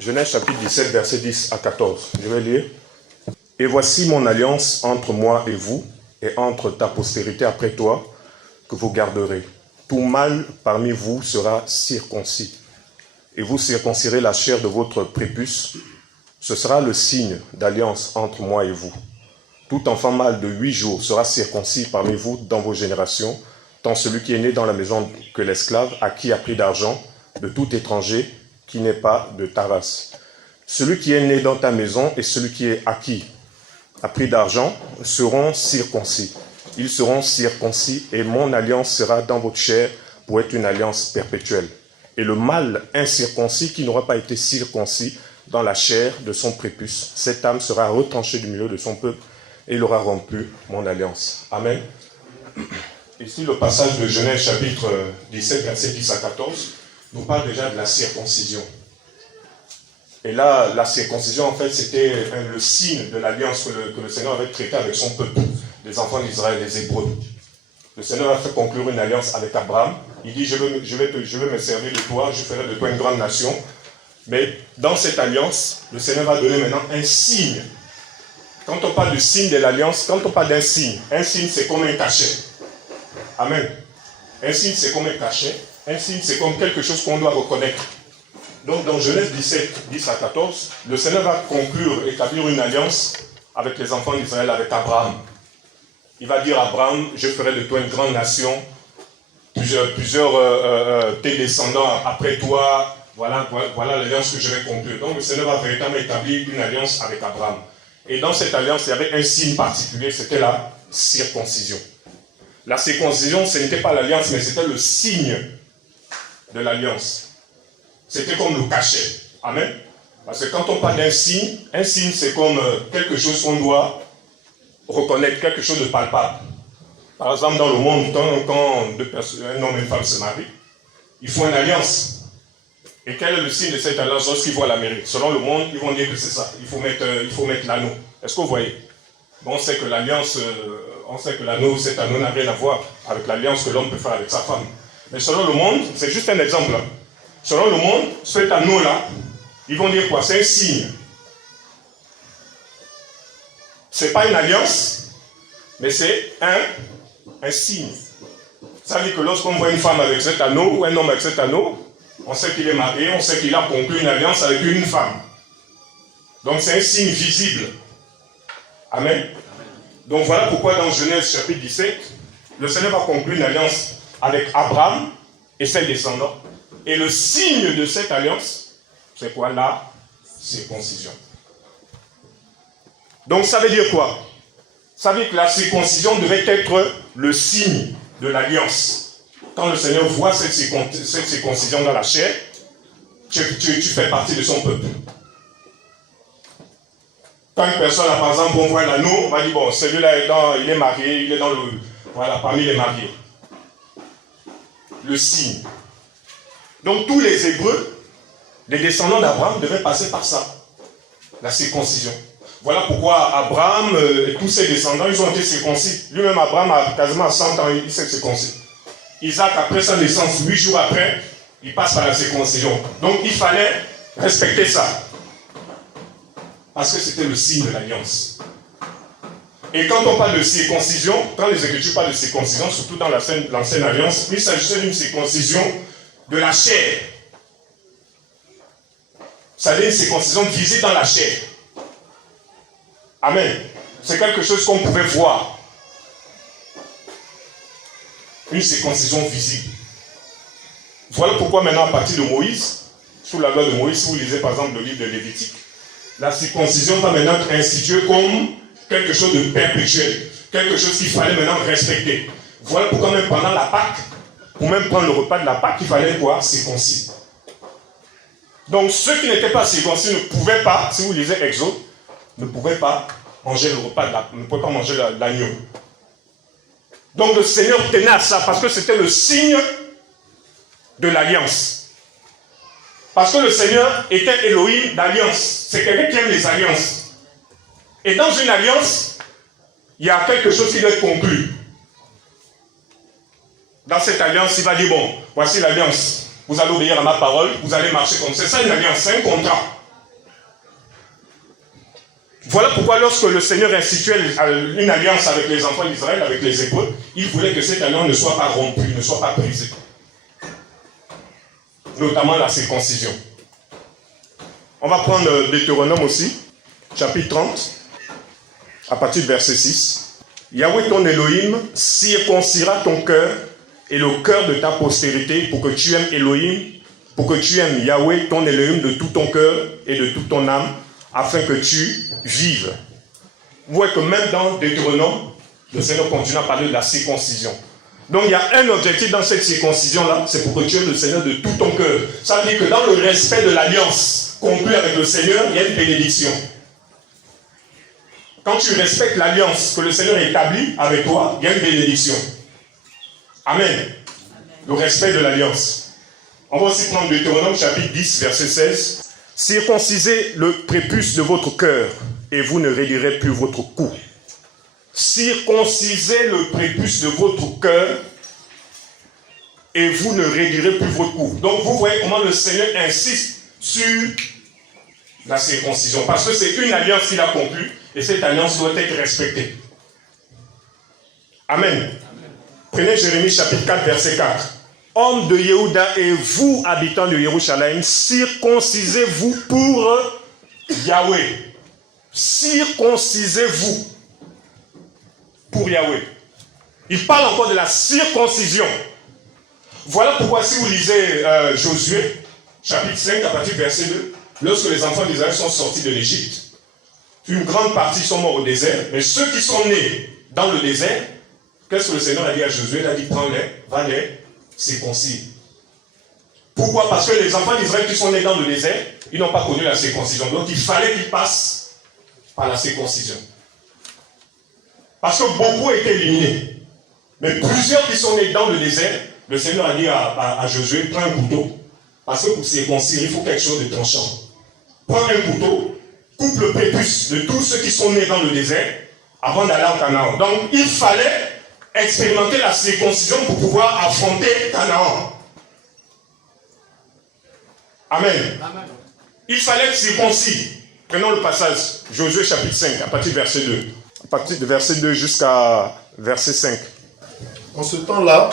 Genèse chapitre 17, versets 10 à 14. Je vais lire. « Et voici mon alliance entre moi et vous, et entre ta postérité après toi, que vous garderez. Tout mâle parmi vous sera circoncis. Et vous circoncirez la chair de votre prépuce. Ce sera le signe d'alliance entre moi et vous. Tout enfant mâle de 8 jours sera circoncis parmi vous dans vos générations, tant celui qui est né dans la maison que l'esclave à qui a pris d'argent, de tout étranger qui n'est pas de ta race. Celui qui est né dans ta maison et celui qui est acquis a pris d'argent seront circoncis. Ils seront circoncis et mon alliance sera dans votre chair pour être une alliance perpétuelle. Et le mâle incirconcis qui n'aura pas été circoncis dans la chair de son prépuce, cette âme sera retranchée du milieu de son peuple et il aura rompu mon alliance. » Amen. Ici, le passage de Genèse chapitre 17, verset 10 à 14, nous parle déjà de la circoncision. Et là, la circoncision, en fait, c'était le signe de l'alliance que le Seigneur avait traité avec son peuple, les enfants d'Israël, les Hébreux. Le Seigneur a fait conclure une alliance avec Abraham. Il dit, je vais me servir de toi, je ferai de toi une grande nation. Mais dans cette alliance, le Seigneur va donner maintenant un signe. Quand on parle du signe de l'alliance, quand on parle d'un signe c'est comme un cachet. Amen. Un signe, c'est comme un cachet. Un signe, c'est comme quelque chose qu'on doit reconnaître. Donc, dans Genèse 17, 10 à 14, le Seigneur va conclure, établir une alliance avec les enfants d'Israël, avec Abraham. Il va dire à Abraham, je ferai de toi une grande nation, plusieurs tes descendants après toi, voilà l'alliance que je vais conclure. Donc, le Seigneur va véritablement établir une alliance avec Abraham. Et dans cette alliance, il y avait un signe particulier, c'était la circoncision. La circoncision, ce n'était pas l'alliance, mais c'était le signe de l'alliance. C'était comme le cachet. Amen. Parce que quand on parle d'un signe, un signe c'est comme quelque chose qu'on doit reconnaître, quelque chose de palpable. Par exemple, dans le monde, quand un homme et une femme se marient, ils font une alliance. Et quel est le signe de cette alliance lorsqu'ils voient la mairie? Selon le monde, ils vont dire que c'est ça. Il faut mettre l'anneau. Est-ce que vous voyez? Bon, on sait que l'alliance, cet anneau n'a rien à voir avec l'alliance que l'homme peut faire avec sa femme. Mais selon le monde, c'est juste un exemple. Hein. Selon le monde, cet anneau-là, ils vont dire quoi? C'est un signe. Ce n'est pas une alliance, mais c'est un signe. Ça veut dire que lorsqu'on voit une femme avec cet anneau, ou un homme avec cet anneau, on sait qu'il est marié, on sait qu'il a conclu une alliance avec une femme. Donc c'est un signe visible. Amen. Donc voilà pourquoi dans Genèse chapitre 17, le Seigneur va conclure une alliance avec Abraham et ses descendants. Et le signe de cette alliance, c'est quoi? La circoncision. Donc ça veut dire quoi? Ça veut dire que la circoncision devait être le signe de l'alliance. Quand le Seigneur voit cette circoncision dans la chair, tu fais partie de son peuple. Quand une personne, par exemple, on voit l'anneau, on va dire, bon, celui-là, il est marié, il est parmi les mariés. Le signe. Donc tous les Hébreux, les descendants d'Abraham, devaient passer par ça, la circoncision. Voilà pourquoi Abraham et tous ses descendants, ils ont été circoncis. Lui-même, Abraham, a quasiment 100 ans, il s'est circoncis. Isaac, après sa naissance, 8 jours après, il passe par la circoncision. Donc il fallait respecter ça. Parce que c'était le signe de l'alliance. Et quand on parle de circoncision, quand les Écritures parlent de circoncision, surtout dans l'ancienne alliance, il s'agissait d'une circoncision de la chair. Ça veut dire une circoncision visible dans la chair. Amen. C'est quelque chose qu'on pouvait voir. Une circoncision visible. Voilà pourquoi maintenant, à partir de Moïse, sous la loi de Moïse, si vous lisez par exemple le livre de Lévitique, la circoncision va maintenant être instituée comme quelque chose de perpétuel, quelque chose qu'il fallait maintenant respecter. Voilà pourquoi même pendant la Pâque, pour même prendre le repas de la Pâque, il fallait quoi? Circoncis. Donc ceux qui n'étaient pas circoncis ne pouvaient pas, si vous lisez Exode, ne pouvaient pas manger le repas ne pouvaient pas manger l'agneau. Donc le Seigneur tenait à ça parce que c'était le signe de l'alliance. Parce que le Seigneur était Elohim d'alliance. C'est quelqu'un qui aime les alliances. Et dans une alliance, il y a quelque chose qui doit être conclu. Dans cette alliance, il va dire, bon, voici l'alliance. Vous allez obéir à ma parole, vous allez marcher comme ça. C'est ça une alliance, c'est un contrat. Voilà pourquoi lorsque le Seigneur instituait une alliance avec les enfants d'Israël, avec les Hébreux, il voulait que cette alliance ne soit pas rompue, ne soit pas brisée. Notamment la circoncision. On va prendre Deutéronome aussi, chapitre 30, à partir du verset 6. Yahweh ton Elohim circoncira ton cœur et le cœur de ta postérité pour que tu aimes Elohim, pour que tu aimes Yahweh ton Elohim de tout ton cœur et de toute ton âme, afin que tu vives. Vous voyez que même dans Deutéronome, le Seigneur continue à parler de la circoncision. Donc il y a un objectif dans cette circoncision-là, c'est pour que tu aimes le Seigneur de tout ton cœur. Ça veut dire que dans le respect de l'alliance conclue avec le Seigneur, il y a une bénédiction. Quand tu respectes l'alliance que le Seigneur établit avec toi, il y a une bénédiction. Amen. Le respect de l'alliance. On va aussi prendre Deutéronome chapitre 10, verset 16. Circoncisez le prépuce de votre cœur et vous ne raidirez plus votre cou. Circoncisez le prépuce de votre cœur et vous ne raidirez plus votre cou. Donc vous voyez comment le Seigneur insiste sur la circoncision. Parce que c'est une alliance qu'il a conclue et cette alliance doit être respectée. Amen. Prenez Jérémie chapitre 4, verset 4. Hommes de Yehuda et vous, habitants de Jérusalem, circoncisez-vous pour Yahweh. Circoncisez-vous pour Yahweh. Il parle encore de la circoncision. Voilà pourquoi si vous lisez Josué, chapitre 5, à partir du verset 2, lorsque les enfants d'Israël sont sortis de l'Égypte, une grande partie sont morts au désert, mais ceux qui sont nés dans le désert, qu'est-ce que le Seigneur a dit à Josué? Il a dit, prends-les, va-les, circoncis. Pourquoi? Parce que les enfants d'Israël qui sont nés dans le désert, ils n'ont pas connu la circoncision. Donc il fallait qu'ils passent par la circoncision. Parce que beaucoup étaient éliminés. Mais plusieurs qui sont nés dans le désert, le Seigneur a dit à Josué, prends un couteau. Parce que pour circoncire, il faut quelque chose de tranchant. Prends un couteau, coupe le prépuce de tous ceux qui sont nés dans le désert avant d'aller en Canaan. Donc il fallait expérimenter la circoncision pour pouvoir affronter Canaan. Amen. Amen. Il fallait être circoncis. Prenons le passage, Josué chapitre 5, à partir du verset 2. À partir du verset 2 jusqu'à verset 5. En ce temps-là,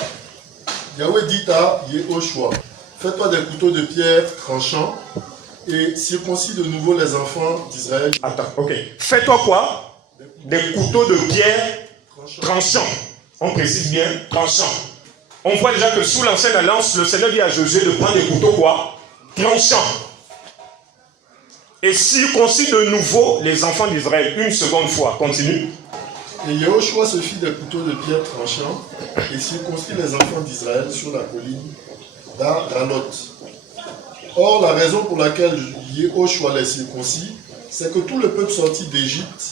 Yahweh dit à Yehoshua, fais-toi des couteaux de pierre tranchants et circoncis de nouveau les enfants d'Israël. Attends, ok. Fais-toi quoi? Des couteaux de pierre tranchants. On précise bien, tranchants. On voit déjà que sous l'ancienne alliance, le Seigneur dit à Josué de prendre des couteaux quoi? Tranchants. Et circoncis de nouveau les enfants d'Israël une seconde fois. Continue. Et Yehoshua se fit des couteaux de pierre tranchants et circoncis les enfants d'Israël sur la colline d'Aralot. Or, la raison pour laquelle Yehoshua les circoncis, c'est que tout le peuple sorti d'Égypte,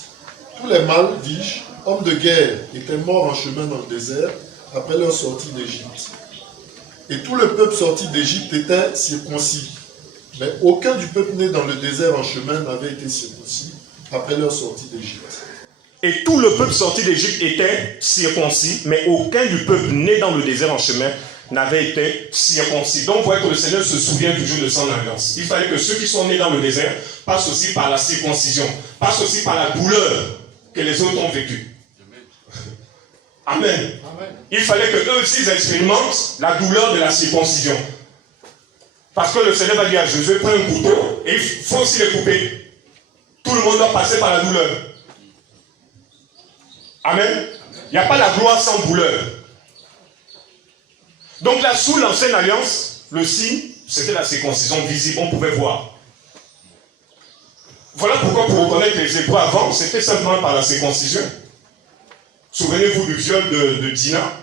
tous les mâles, dis-je, hommes de guerre, étaient morts en chemin dans le désert après leur sortie d'Égypte. Et tout le peuple sorti d'Égypte était circoncis. Mais aucun du peuple né dans le désert en chemin n'avait été circoncis après leur sortie d'Égypte. Et tout le peuple sorti d'Égypte était circoncis, mais aucun du peuple né dans le désert en chemin n'avait été circoncis. Donc, vous voyez que le Seigneur se souvient toujours de son alliance. Il fallait que ceux qui sont nés dans le désert passent aussi par la circoncision, passent aussi par la douleur que les autres ont vécue. Amen. Amen. Il fallait que eux aussi expérimentent la douleur de la circoncision. Parce que le Seigneur va dire à Josué, prends un couteau et il faut aussi les couper. Tout le monde doit passer par la douleur. Amen. Il n'y a pas la gloire sans douleur. Donc là, sous l'ancienne alliance, le signe, c'était la circoncision visible, on pouvait voir. Voilà pourquoi pour reconnaître les Hébreux avant, c'était simplement par la circoncision. Souvenez-vous du viol de Dina.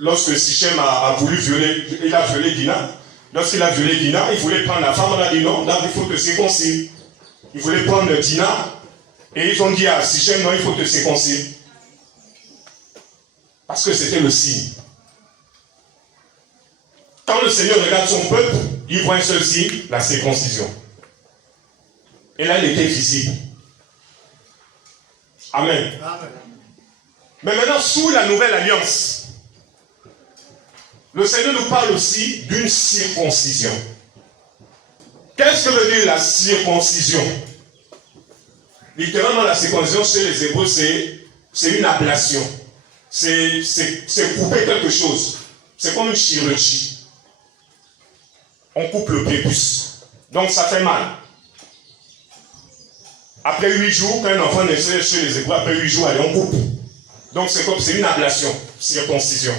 Lorsque Sichem a voulu violer, il a violé Dina. Lorsqu'il a violé Dina, il voulait prendre la femme, on a dit non, là il faut te circoncire. Il voulait prendre Dina, et ils ont dit à Sichem, non, il faut te circoncire. Parce que c'était le signe. Quand le Seigneur regarde son peuple, il voit un seul signe, la circoncision. Et là, elle était visible. Amen. Amen. Mais maintenant, sous la nouvelle alliance, le Seigneur nous parle aussi d'une circoncision. Qu'est-ce que veut dire la circoncision? Littéralement, la circoncision chez les Hébreux, c'est une ablation. C'est couper quelque chose. C'est comme une chirurgie. On coupe le prépuce. Donc ça fait mal. Après 8 jours, quand un enfant naissait chez les Hébreux, après 8 jours, allez, on coupe. Donc c'est une ablation, circoncision.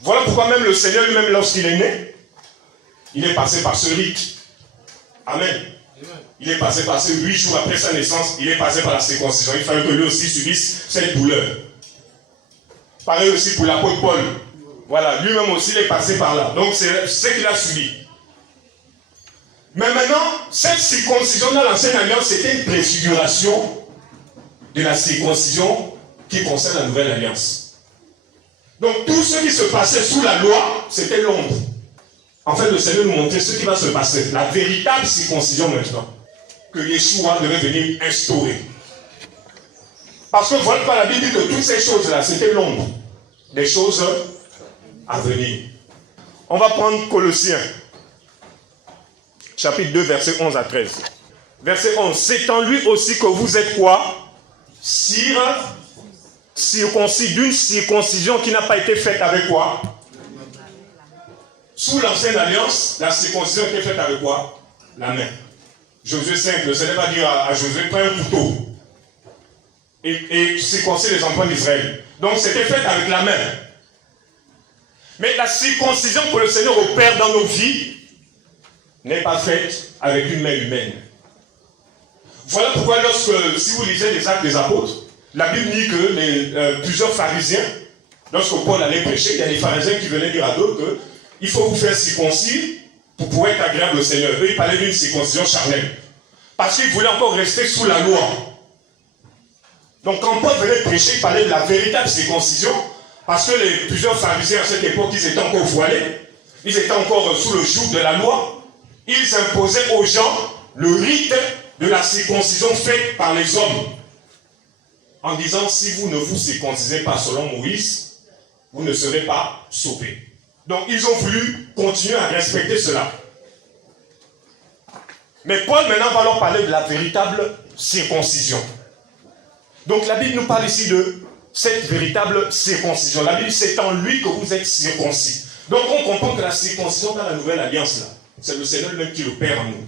Voilà pourquoi même le Seigneur lui-même, lorsqu'il est né, il est passé par ce rite. Amen. Il est passé par ce 8 jours après sa naissance, il est passé par la circoncision. Il fallait que lui aussi subisse cette douleur. Pareil aussi pour l'apôtre Paul. Voilà, lui-même aussi il est passé par là. Donc c'est ce qu'il a subi. Mais maintenant, cette circoncision dans l'ancienne alliance, c'était une préfiguration de la circoncision qui concerne la nouvelle alliance. Donc tout ce qui se passait sous la loi, c'était l'ombre. En fait, le Seigneur nous montrait ce qui va se passer. La véritable circoncision maintenant, que Yeshua devait venir instaurer. Parce que voilà par la Bible dit que toutes ces choses-là, c'était l'ombre des choses à venir. On va prendre Colossiens, chapitre 2, versets 11 à 13. Verset 11. C'est en lui aussi que vous êtes quoi? Circoncis, d'une circoncision qui n'a pas été faite avec quoi? Sous l'ancienne alliance, la circoncision était faite avec quoi? La main. Josué 5, le Seigneur va dire à Josué, prends un couteau et circoncis les enfants d'Israël. Donc c'était fait avec la main. Mais la circoncision que le Seigneur opère dans nos vies n'est pas faite avec une main humaine. Voilà pourquoi si vous lisez les Actes des Apôtres, la Bible dit que plusieurs pharisiens, lorsque Paul allait prêcher, il y a des pharisiens qui venaient dire à d'autres qu'il faut vous faire circoncis pour pouvoir être agréable au Seigneur. Eux, ils parlaient d'une circoncision charnelle. Parce qu'ils voulaient encore rester sous la loi. Donc quand Paul venait prêcher, il parlait de la véritable circoncision, parce que plusieurs pharisiens à cette époque, ils étaient encore voilés, ils étaient encore sous le joug de la loi, ils imposaient aux gens le rite de la circoncision faite par les hommes, en disant, si vous ne vous circoncisez pas selon Moïse, vous ne serez pas sauvés. Donc ils ont voulu continuer à respecter cela. Mais Paul maintenant va leur parler de la véritable circoncision. Donc la Bible nous parle ici de cette véritable circoncision. La Bible, c'est en lui que vous êtes circoncis. Donc on comprend que la circoncision dans la nouvelle alliance, là, c'est le Seigneur même qui l'opère en nous.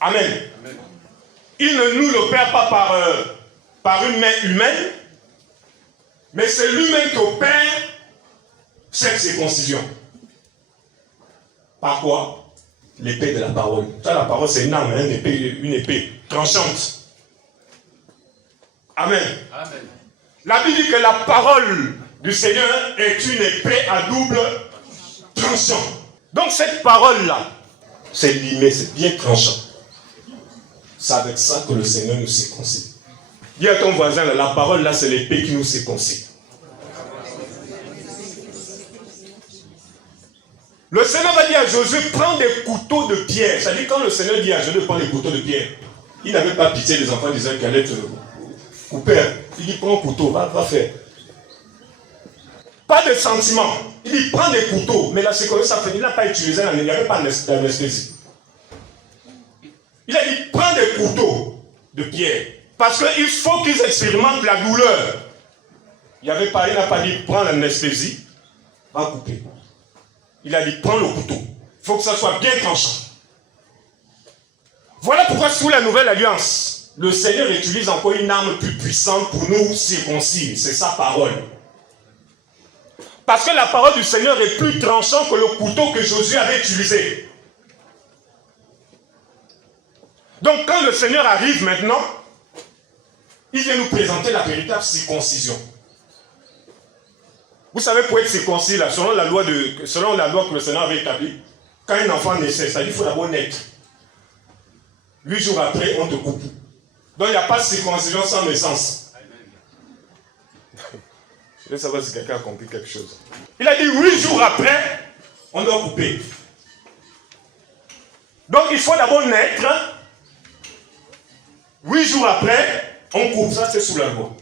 Amen. Amen. Il ne nous l'opère pas par une main humaine, mais c'est lui-même qui opère cette circoncision. Par quoi? L'épée de la parole. Ça, la parole, c'est une arme, hein, une épée tranchante. Amen. Amen. La Bible dit que la parole du Seigneur est une épée à double tranchant. Donc cette parole-là, c'est limé, c'est bien tranchant. C'est avec ça que le Seigneur nous circoncit. Dis à ton voisin, la parole là, c'est l'épée qui nous circoncit. Le Seigneur va dire à Josué, prends des couteaux de pierre. C'est-à-dire quand le Seigneur dit à Josué, prends des couteaux de pierre, il n'avait pas pitié des enfants d'Israël qui allaient être coupés. Il dit, prends un couteau, va faire. Pas de sentiment. Il dit, prends des couteaux. Mais la circoncision, il n'a pas utilisé, il n'y avait pas d'anesthésie. Il a dit, prends des couteaux de pierre. Parce qu'il faut qu'ils expérimentent la douleur. Il n'a pas dit, prends l'anesthésie, va couper. Il a dit, prends le couteau. Il faut que ça soit bien tranchant. Voilà pourquoi sous la nouvelle alliance, le Seigneur utilise encore une arme plus puissante pour nous circoncire. C'est sa parole. Parce que la parole du Seigneur est plus tranchante que le couteau que Josué avait utilisé. Donc quand le Seigneur arrive maintenant, il vient nous présenter la véritable circoncision. Vous savez, pour être circoncis, là, selon la loi que le Seigneur avait établie, quand un enfant naissait, ça dit qu'il faut d'abord naître. 8 jours après, on te coupe. Donc il n'y a pas de circoncision sans naissance. Je veux savoir si quelqu'un a compris quelque chose. Il a dit 8 jours après, on doit couper. Donc il faut d'abord naître. 8 jours après, on coupe. Ça, c'est sous la loi.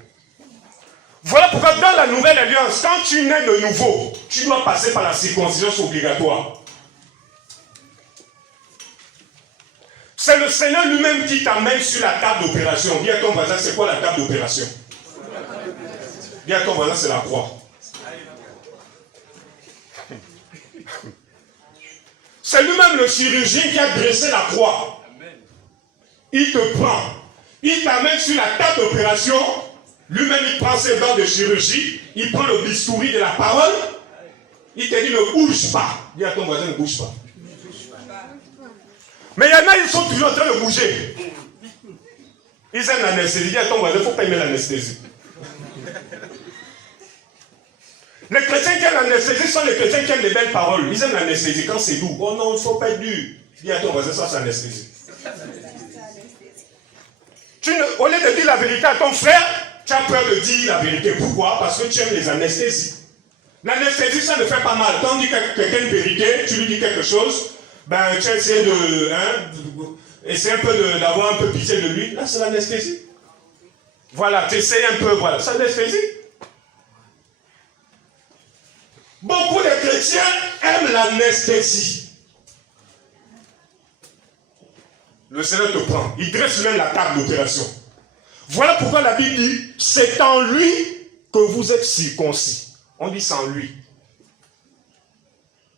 Voilà pourquoi dans la nouvelle alliance, quand tu nais de nouveau, tu dois passer par la circoncision, c'est obligatoire. C'est le Seigneur lui-même qui t'amène sur la table d'opération. Dis à ton voisin, c'est quoi la table d'opération? Dis à ton voisin, c'est la croix. C'est lui-même le chirurgien qui a dressé la croix. Il te prend. Il t'amène sur la table d'opération. Lui-même, il prend ses dents de chirurgie. Il prend le bistouri de la parole. Il te dit, ne bouge pas. Dis à ton voisin, ne bouge pas. Mais il y en a, ils sont toujours en train de bouger. Ils aiment l'anesthésie. Dis à ton voisin, il ne faut pas aimer l'anesthésie. Les chrétiens qui aiment l'anesthésie sont les chrétiens qui aiment les belles paroles. Ils aiment l'anesthésie quand c'est doux. Oh non, il ne faut pas être dur. Dis à ton voisin, ça c'est l'anesthésie. Au lieu de dire la vérité à ton frère, tu as peur de dire la vérité. Pourquoi? Parce que tu aimes les anesthésies. L'anesthésie, ça ne fait pas mal. Quand on dit quelqu'un une vérité, tu lui dis quelque chose, ben tu essaies essaie un peu d'avoir un peu pitié de lui. Là, c'est l'anesthésie. Voilà, tu essaies un peu, voilà, c'est l'anesthésie. Beaucoup de chrétiens aiment l'anesthésie. Le Seigneur te prend. Il dresse même la table d'opération. Voilà pourquoi la Bible dit, c'est en lui que vous êtes circoncis. On dit c'est en lui.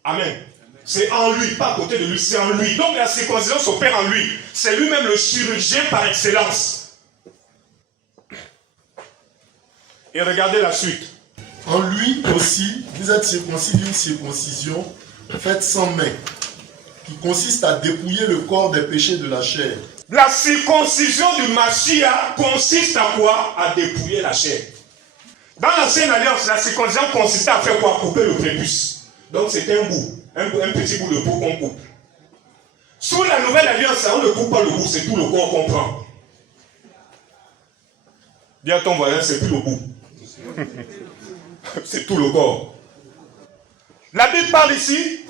Amen. C'est en lui, pas à côté de lui, c'est en lui. Donc la circoncision s'opère en lui. C'est lui-même le chirurgien par excellence. Et regardez la suite. En lui aussi, vous êtes circoncis d'une circoncision faite sans main, qui consiste à dépouiller le corps des péchés de la chair. La circoncision du Mashiach consiste à quoi? À dépouiller la chair. Dans l'ancienne alliance, la circoncision consistait à faire quoi? Couper le prépuce. Donc c'était un bout, un petit bout de peau qu'on coupe. Sous la nouvelle alliance, on ne coupe pas le bout, c'est tout le corps qu'on prend. Dis à ton voisin, c'est plus le bout. C'est tout le corps. La Bible parle ici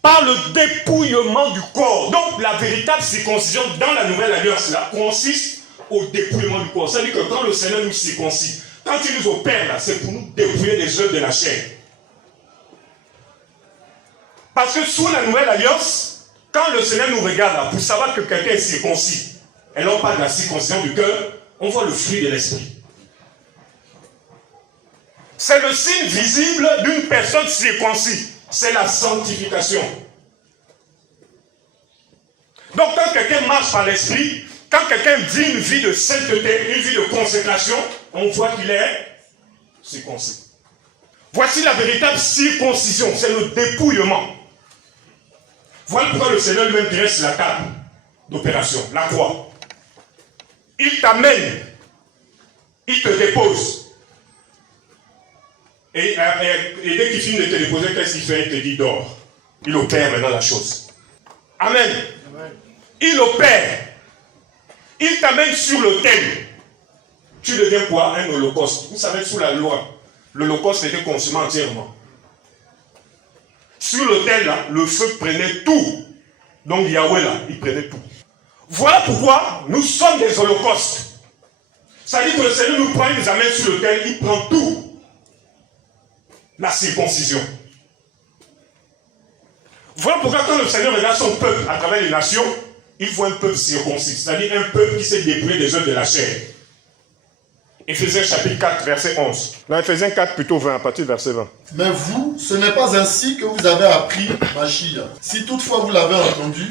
par le dépouillement du corps. Donc la véritable circoncision dans la nouvelle alliance là consiste au dépouillement du corps. Ça veut dire que quand le Seigneur nous circoncit, quand il nous opère là, c'est pour nous dépouiller des œuvres de la chair. Parce que sous la nouvelle alliance, quand le Seigneur nous regarde là, pour savoir que quelqu'un est circoncis, et non pas de la circoncision du cœur, on voit le fruit de l'esprit. C'est le signe visible d'une personne circoncis. C'est la sanctification. Donc quand quelqu'un marche par l'esprit, quand quelqu'un vit une vie de sainteté, une vie de consécration, on voit qu'il est circoncis. Voici la véritable circoncision, c'est le dépouillement. Voilà pourquoi le Seigneur lui-même dresse la table d'opération, la croix. Il t'amène, il te dépose. Et dès qu'il finit de te déposer, qu'est-ce qu'il fait? Il te dit dors. Il opère maintenant la chose. Amen. Amen. Il opère. Il t'amène sur l'autel. Tu deviens quoi? Un holocauste. Vous savez, sous la loi, l'holocauste était consumé entièrement. Sur l'autel, là, le feu prenait tout. Donc Yahweh, là, il prenait tout. Voilà pourquoi nous sommes des holocaustes. Ça dit que le Seigneur nous prend, il nous amène sur l'autel, il prend tout. La circoncision. Voilà pourquoi quand le Seigneur regarde son peuple à travers les nations, il voit un peuple circoncis, c'est-à-dire un peuple qui s'est dépouillé des œuvres de la chair. Éphésiens chapitre 4, verset 11. Dans Éphésiens 4, plutôt 20, à partir du verset 20. Mais vous, ce n'est pas ainsi que vous avez appris Mashiach. Si toutefois vous l'avez entendu,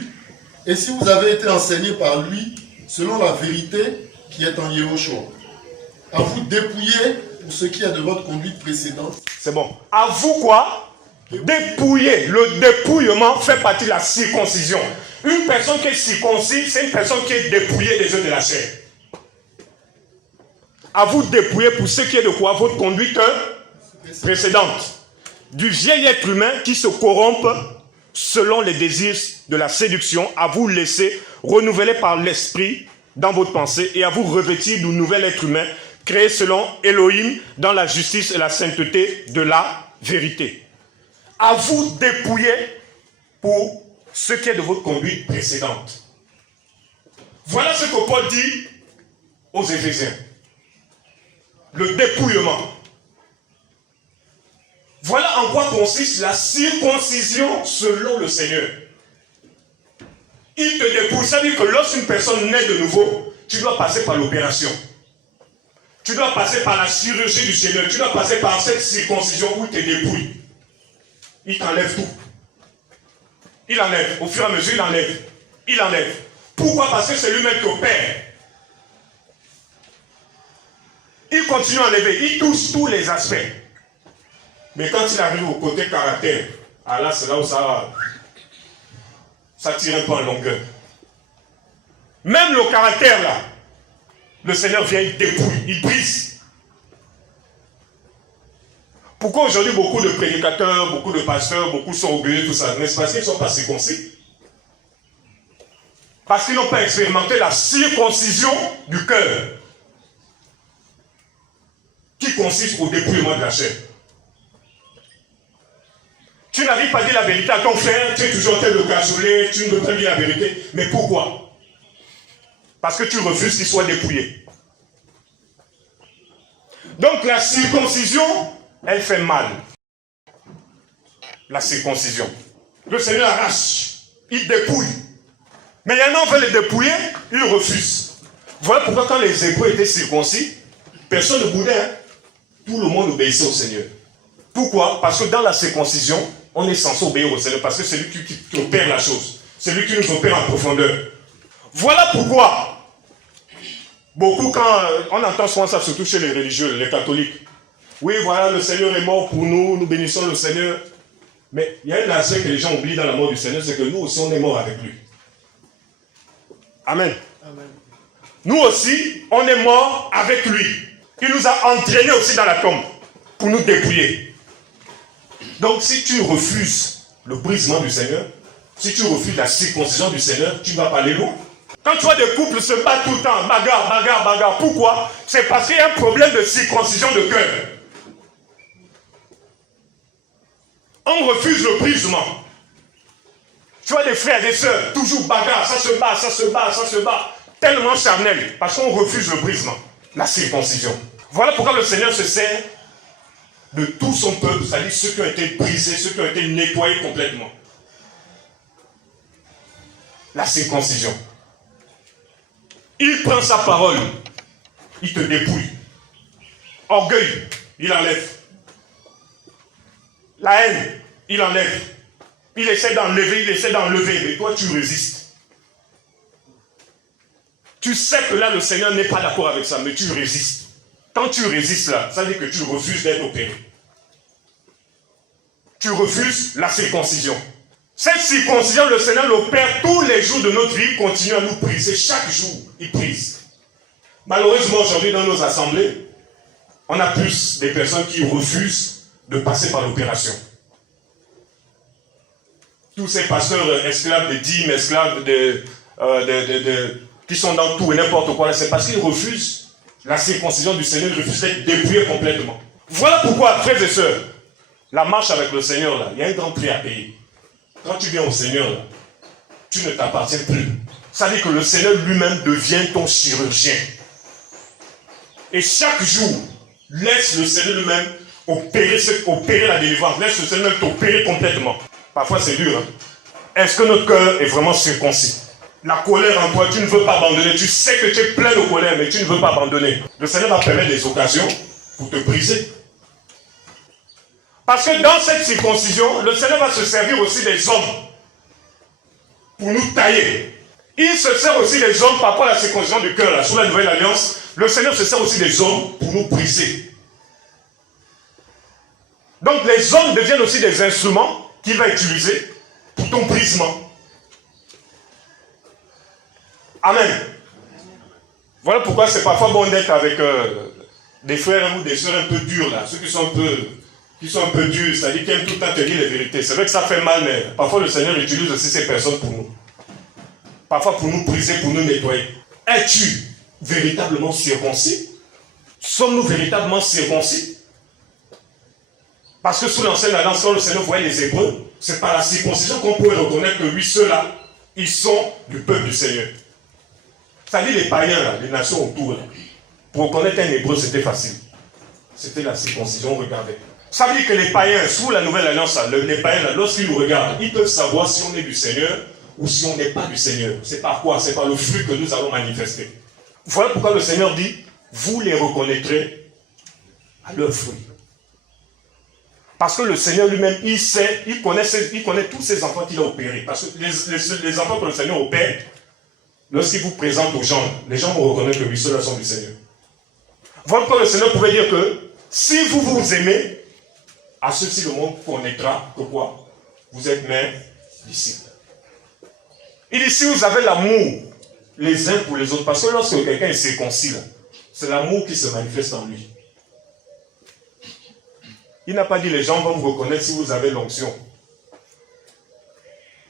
et si vous avez été enseigné par lui, selon la vérité qui est en Yehoshua, à vous dépouiller pour ce qui est de votre conduite précédente. C'est bon. À vous quoi? Dépouiller. Le dépouillement fait partie de la circoncision. Une personne qui est circoncise, c'est une personne qui est dépouillée des œuvres de la chair. À vous dépouiller pour ce qui est de quoi? Votre conduite précédente. Du vieil être humain qui se corrompt selon les désirs de la séduction, à vous laisser renouveler par l'esprit dans votre pensée et à vous revêtir du nouvel être humain créé selon Elohim dans la justice et la sainteté de la vérité. À vous dépouiller pour ce qui est de votre conduite précédente. Voilà ce que Paul dit aux Éphésiens. Le dépouillement. Voilà en quoi consiste la circoncision selon le Seigneur. Il te dépouille. Ça veut dire que lorsqu'une personne naît de nouveau, tu dois passer par l'opération. Tu dois passer par la chirurgie du Seigneur. Tu dois passer par cette circoncision où il te dépouille. Il t'enlève tout. Il enlève. Au fur et à mesure, il enlève. Il enlève. Pourquoi? Parce que c'est lui-même qui opère. Il continue à enlever. Il touche tous les aspects. Mais quand il arrive au côté caractère, ah là, c'est là où ça tire un peu en longueur. Même le caractère là, le Seigneur vient, il dépouille, il brise. Pourquoi aujourd'hui beaucoup de prédicateurs, beaucoup de pasteurs, beaucoup sont orgueilleux, tout ça? N'est-ce pas parce qu'ils ne sont pas circoncis? Parce qu'ils n'ont pas expérimenté la circoncision du cœur, qui consiste au dépouillement de la chair. Tu n'arrives pas à dire la vérité à ton frère, tu es toujours en train de le cajoler, tu ne veux pas dire la vérité. Mais pourquoi? Parce que tu refuses qu'il soit dépouillé. Donc la circoncision, elle fait mal. La circoncision. Le Seigneur arrache, il dépouille. Mais il y en a qui veulent les dépouiller, ils refusent. Voilà pourquoi quand les Hébreux étaient circoncis, personne ne boudait. Hein? Tout le monde obéissait au Seigneur. Pourquoi? Parce que dans la circoncision, on est censé obéir au Seigneur parce que c'est lui qui opère la chose. C'est lui qui nous opère en profondeur. Voilà pourquoi beaucoup, quand on entend souvent ça, surtout chez les religieux, les catholiques. Oui, voilà, le Seigneur est mort pour nous, nous bénissons le Seigneur. Mais il y a un aspect que les gens oublient dans la mort du Seigneur, c'est que nous aussi, on est mort avec lui. Amen. Amen. Nous aussi, on est mort avec lui. Il nous a entraînés aussi dans la tombe pour nous dépouiller. Donc, si tu refuses le brisement du Seigneur, si tu refuses la circoncision du Seigneur, tu ne vas pas aller loin. Quand tu vois des couples se battre tout le temps, bagarre, bagarre, bagarre, pourquoi? C'est parce qu'il y a un problème de circoncision de cœur. On refuse le brisement. Tu vois des frères et des sœurs, toujours bagarre, ça se bat, ça se bat, ça se bat. Tellement charnel, parce qu'on refuse le brisement, la circoncision. Voilà pourquoi le Seigneur se sert de tout son peuple, c'est-à-dire ceux qui ont été brisés, ceux qui ont été nettoyés complètement. La circoncision. Il prend sa parole, il te dépouille. Orgueil, il enlève. La haine, il enlève. Il essaie d'enlever, mais toi tu résistes. Tu sais que là le Seigneur n'est pas d'accord avec ça, mais tu résistes. Quand tu résistes là, ça veut dire que tu refuses d'être opéré. Tu refuses la circoncision. Cette circoncision, le Seigneur l'opère tous les jours de notre vie, il continue à nous briser. Chaque jour, il brise. Malheureusement, aujourd'hui, dans nos assemblées, on a plus des personnes qui refusent de passer par l'opération. Tous ces pasteurs esclaves de dîmes, esclaves qui sont dans tout et n'importe quoi, c'est parce qu'ils refusent la circoncision du Seigneur, ils refusent d'être dépouillés complètement. Voilà pourquoi, frères et sœurs, la marche avec le Seigneur, là, il y a un grand prix à payer. Quand tu viens au Seigneur, là, tu ne t'appartiens plus. Ça veut dire que le Seigneur lui-même devient ton chirurgien. Et chaque jour, laisse le Seigneur lui-même opérer la délivrance. Laisse le Seigneur t'opérer complètement. Parfois c'est dur. Hein? Est-ce que notre cœur est vraiment circoncis? La colère en toi, tu ne veux pas abandonner. Tu sais que tu es plein de colère, mais tu ne veux pas abandonner. Le Seigneur va permettre des occasions pour te briser. Parce que dans cette circoncision, le Seigneur va se servir aussi des hommes pour nous tailler. Il se sert aussi des hommes par rapport à la circoncision du cœur, là, sous la nouvelle alliance. Le Seigneur se sert aussi des hommes pour nous briser. Donc les hommes deviennent aussi des instruments qu'il va utiliser pour ton brisement. Amen. Voilà pourquoi c'est parfois bon d'être avec des frères ou des sœurs un peu durs, là, ceux qui sont un peu durs, c'est-à-dire qui aiment tout le temps te dire les vérités. C'est vrai que ça fait mal, mais parfois le Seigneur utilise aussi ces personnes pour nous. Parfois pour nous briser, pour nous nettoyer. Es-tu véritablement circoncis? Sommes-nous véritablement circoncis? Parce que sous l'ancienne alliance, quand le Seigneur voyait les Hébreux, c'est par la circoncision qu'on pouvait reconnaître que oui, ceux-là, ils sont du peuple du Seigneur. C'est-à-dire les païens, là, les nations autour, là, pour reconnaître un Hébreu, c'était facile. C'était la circoncision, regardez. Ça veut dire que les païens, sous la nouvelle alliance, les païens, lorsqu'ils nous regardent, ils peuvent savoir si on est du Seigneur ou si on n'est pas du Seigneur. C'est par quoi? C'est par le fruit que nous allons manifester. Voilà pourquoi le Seigneur dit, vous les reconnaîtrez à leurs fruits. Parce que le Seigneur lui-même, il sait, il connaît tous ses enfants qu'il a opérés. Parce que les enfants que le Seigneur opère, lorsqu'il vous présente aux gens, les gens vont reconnaître que lui seul sont du Seigneur. Voilà pourquoi le Seigneur pouvait dire que si vous vous aimez, à ceux-ci le monde connaîtra que quoi? Vous êtes mes disciples. Il dit si vous avez l'amour les uns pour les autres, parce que lorsque quelqu'un est circoncis, c'est l'amour qui se manifeste en lui. Il n'a pas dit les gens vont vous reconnaître si vous avez l'onction.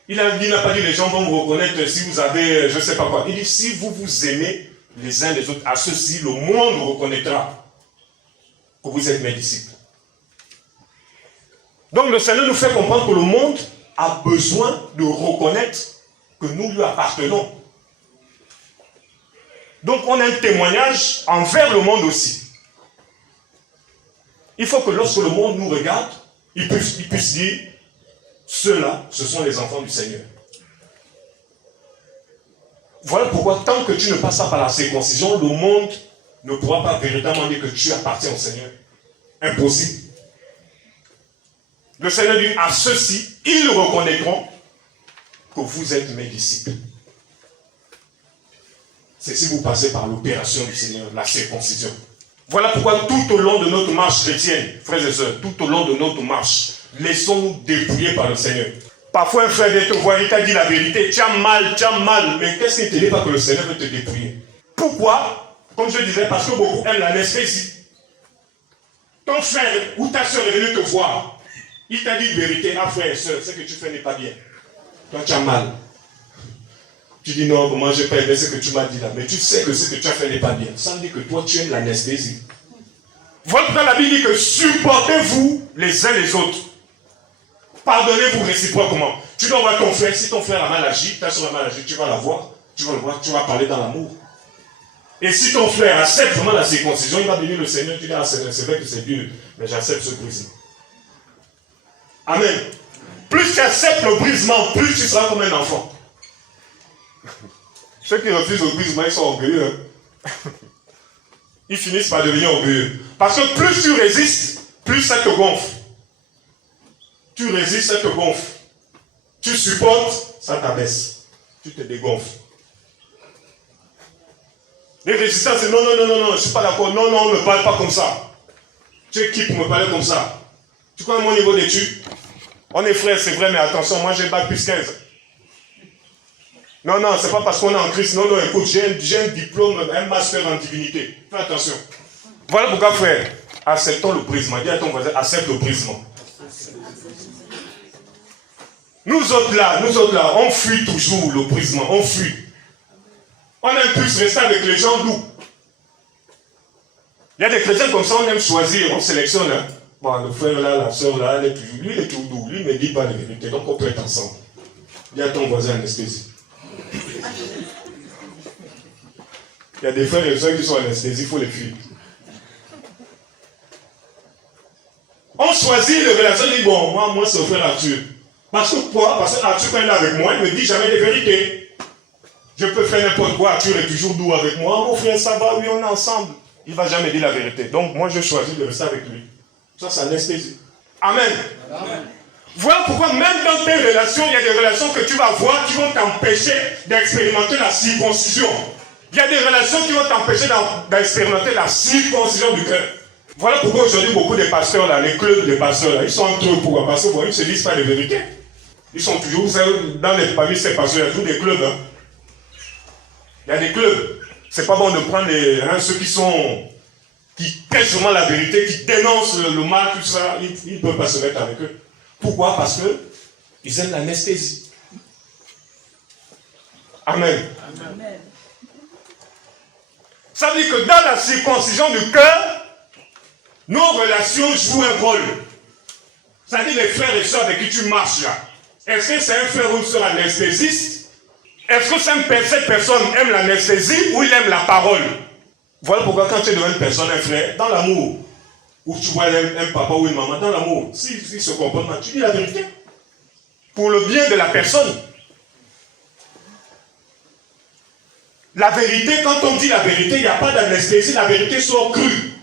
Il n'a pas dit les gens vont vous reconnaître si vous avez je ne sais pas quoi. Il dit si vous vous aimez les uns les autres, à ceux-ci le monde reconnaîtra que vous êtes mes disciples. Donc le Seigneur nous fait comprendre que le monde a besoin de reconnaître que nous lui appartenons. Donc on a un témoignage envers le monde aussi. Il faut que lorsque le monde nous regarde, il puisse dire, ceux-là, ce sont les enfants du Seigneur. Voilà pourquoi tant que tu ne passes pas par la circoncision, le monde ne pourra pas véritablement dire que tu appartiens au Seigneur. Impossible. Le Seigneur dit, à ceux-ci, ils reconnaîtront que vous êtes mes disciples. C'est si vous passez par l'opération du Seigneur, la circoncision. Voilà pourquoi tout au long de notre marche chrétienne, frères et sœurs, tout au long de notre marche, laissons-nous dépouiller par le Seigneur. Parfois un frère vient te voir, il t'a dit la vérité, tu as mal, mais qu'est-ce qui ne te dit pas que le Seigneur veut te dépouiller? Pourquoi? Comme je disais, parce que beaucoup aiment l'anesthésie. Ton frère ou ta soeur est venue te voir, il t'a dit une vérité, ah frère et soeur, ce que tu fais n'est pas bien. Toi tu as mal. Tu dis non, moi je n'ai pas aimé ce que tu m'as dit là, mais tu sais que ce que tu as fait n'est pas bien. Ça veut dire que toi tu aimes l'anesthésie. Voilà pourquoi la Bible dit que supportez-vous les uns les autres. Pardonnez-vous réciproquement. Tu dois voir ton frère, si ton frère a mal agi, ta soeur a mal agi, tu vas la voir, tu vas le voir, tu vas parler dans l'amour. Et si ton frère accepte vraiment la circoncision, il va venir le Seigneur, tu dis ah c'est vrai que c'est dur, mais j'accepte ce brisement. Amen. Plus tu acceptes le brisement, plus tu seras comme un enfant. Ceux qui refusent le brisement, ils sont orgueilleux. Ils finissent par devenir orgueilleux. Parce que plus tu résistes, plus ça te gonfle. Tu résistes, ça te gonfle. Tu supportes, ça t'abaisse. Tu te dégonfles. Les résistants, c'est non, je ne suis pas d'accord. Non, on ne parle pas comme ça. Tu es qui pour me parler comme ça? Tu connais mon niveau d'études? On est frères, c'est vrai, mais attention, moi j'ai bac plus 15. Non, c'est pas parce qu'on est en Christ. Non, écoute, j'ai un diplôme, un master en divinité. Fais attention. Voilà pourquoi, frère, acceptons le brisement. Dis à ton voisin, accepte le brisement. Nous autres là, on fuit toujours le brisement, on fuit. On aime plus rester avec les gens doux. Il y a des chrétiens comme ça, on aime choisir, on sélectionne. Hein. Bon, le frère là, la soeur là, lui il est tout doux, lui ne dit pas la vérité, donc on peut être ensemble. Dis à ton voisin anesthésie. Il y a des frères et sœurs qui sont anesthésiés, il faut les fuir. On choisit les relations, on dit bon, moi c'est le frère Arthur. Parce que quoi? Parce que Arthur, quand il est avec moi, il ne me dit jamais des vérités. Je peux faire n'importe quoi, Arthur est toujours doux avec moi. Mon frère, ça va, oui, on est ensemble. Il ne va jamais dire la vérité. Donc moi, je choisis de rester avec lui. Ça, c'est anesthésie. Amen. Amen. Voilà pourquoi même dans tes relations, il y a des relations que tu vas voir qui vont t'empêcher d'expérimenter la circoncision. Il y a des relations qui vont t'empêcher d'expérimenter la circoncision du cœur. Voilà pourquoi aujourd'hui, beaucoup de pasteurs, là, les clubs de pasteurs, là, ils sont entre eux. Pourquoi? Parce qu'ils ne se disent pas les vérités. Ils sont toujours, parmi ces pasteurs, il y a toujours des clubs. Hein. Il y a des clubs. C'est pas bon de prendre ceux qui cachent vraiment la vérité, qui dénoncent le mal, tout ça. Ils ne peuvent pas se mettre avec eux. Pourquoi? Parce qu'ils aiment l'anesthésie. Amen. Amen. Ça veut dire que dans la circoncision du cœur, nos relations jouent un rôle. Ça veut dire les frères et sœurs avec qui tu marches là. Est-ce que c'est un frère ou une sœur anesthésiste? Est-ce que cette personne aime l'anesthésie ou il aime la parole? Voilà pourquoi quand tu es devant une personne, un frère, dans l'amour, ou tu vois un papa ou une maman, dans l'amour, s'il se comporte mal, tu dis la vérité. Pour le bien de la personne. La vérité, quand on dit la vérité, il n'y a pas d'anesthésie, la vérité sort crue.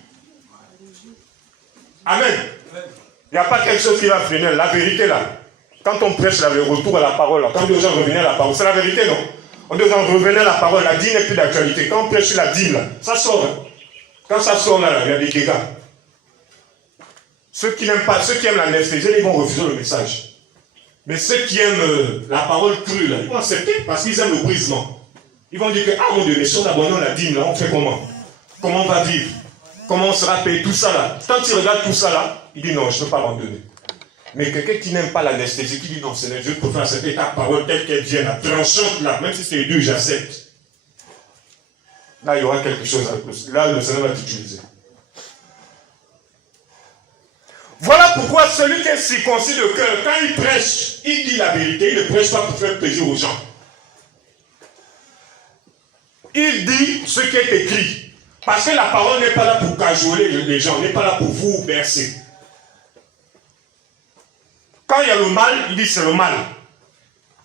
Amen. Il n'y a pas quelque chose qui va freiner. La vérité là, quand on prêche le retour à la parole, là, quand les gens revenaient à la parole, c'est la vérité, non? On dit aux gens revenez à la parole, la dîme n'est plus d'actualité. Quand on prêche la dîme là, ça sort. Hein. Quand ça sort là, il y a des dégâts. Ceux qui n'aiment pas, ceux qui aiment l'anesthésie, ils vont refuser le message. Mais ceux qui aiment la parole crue là, ils vont accepter parce qu'ils aiment le brisement. Ils vont dire que, ah mon Dieu, mais si on abandonne la dîme là, on fait comment? Comment on va vivre? Comment on sera payé? Tout ça là. Quand il regarde tout ça là, il dit non, je ne peux pas abandonner. Mais quelqu'un qui n'aime pas l'anesthésie, qui dit non, Seigneur, je préfère accepter ta parole telle qu'elle vient, la tranchante là, même si c'est dur, j'accepte. Là, il y aura quelque chose à cause. Là, le Seigneur va t'utiliser. Voilà pourquoi celui qui est circoncis de cœur, quand il prêche, il dit la vérité, il ne prêche pas pour faire plaisir aux gens. Il dit ce qui est écrit. Parce que la parole n'est pas là pour cajoler les gens, n'est pas là pour vous bercer. Quand il y a le mal, il dit c'est le mal.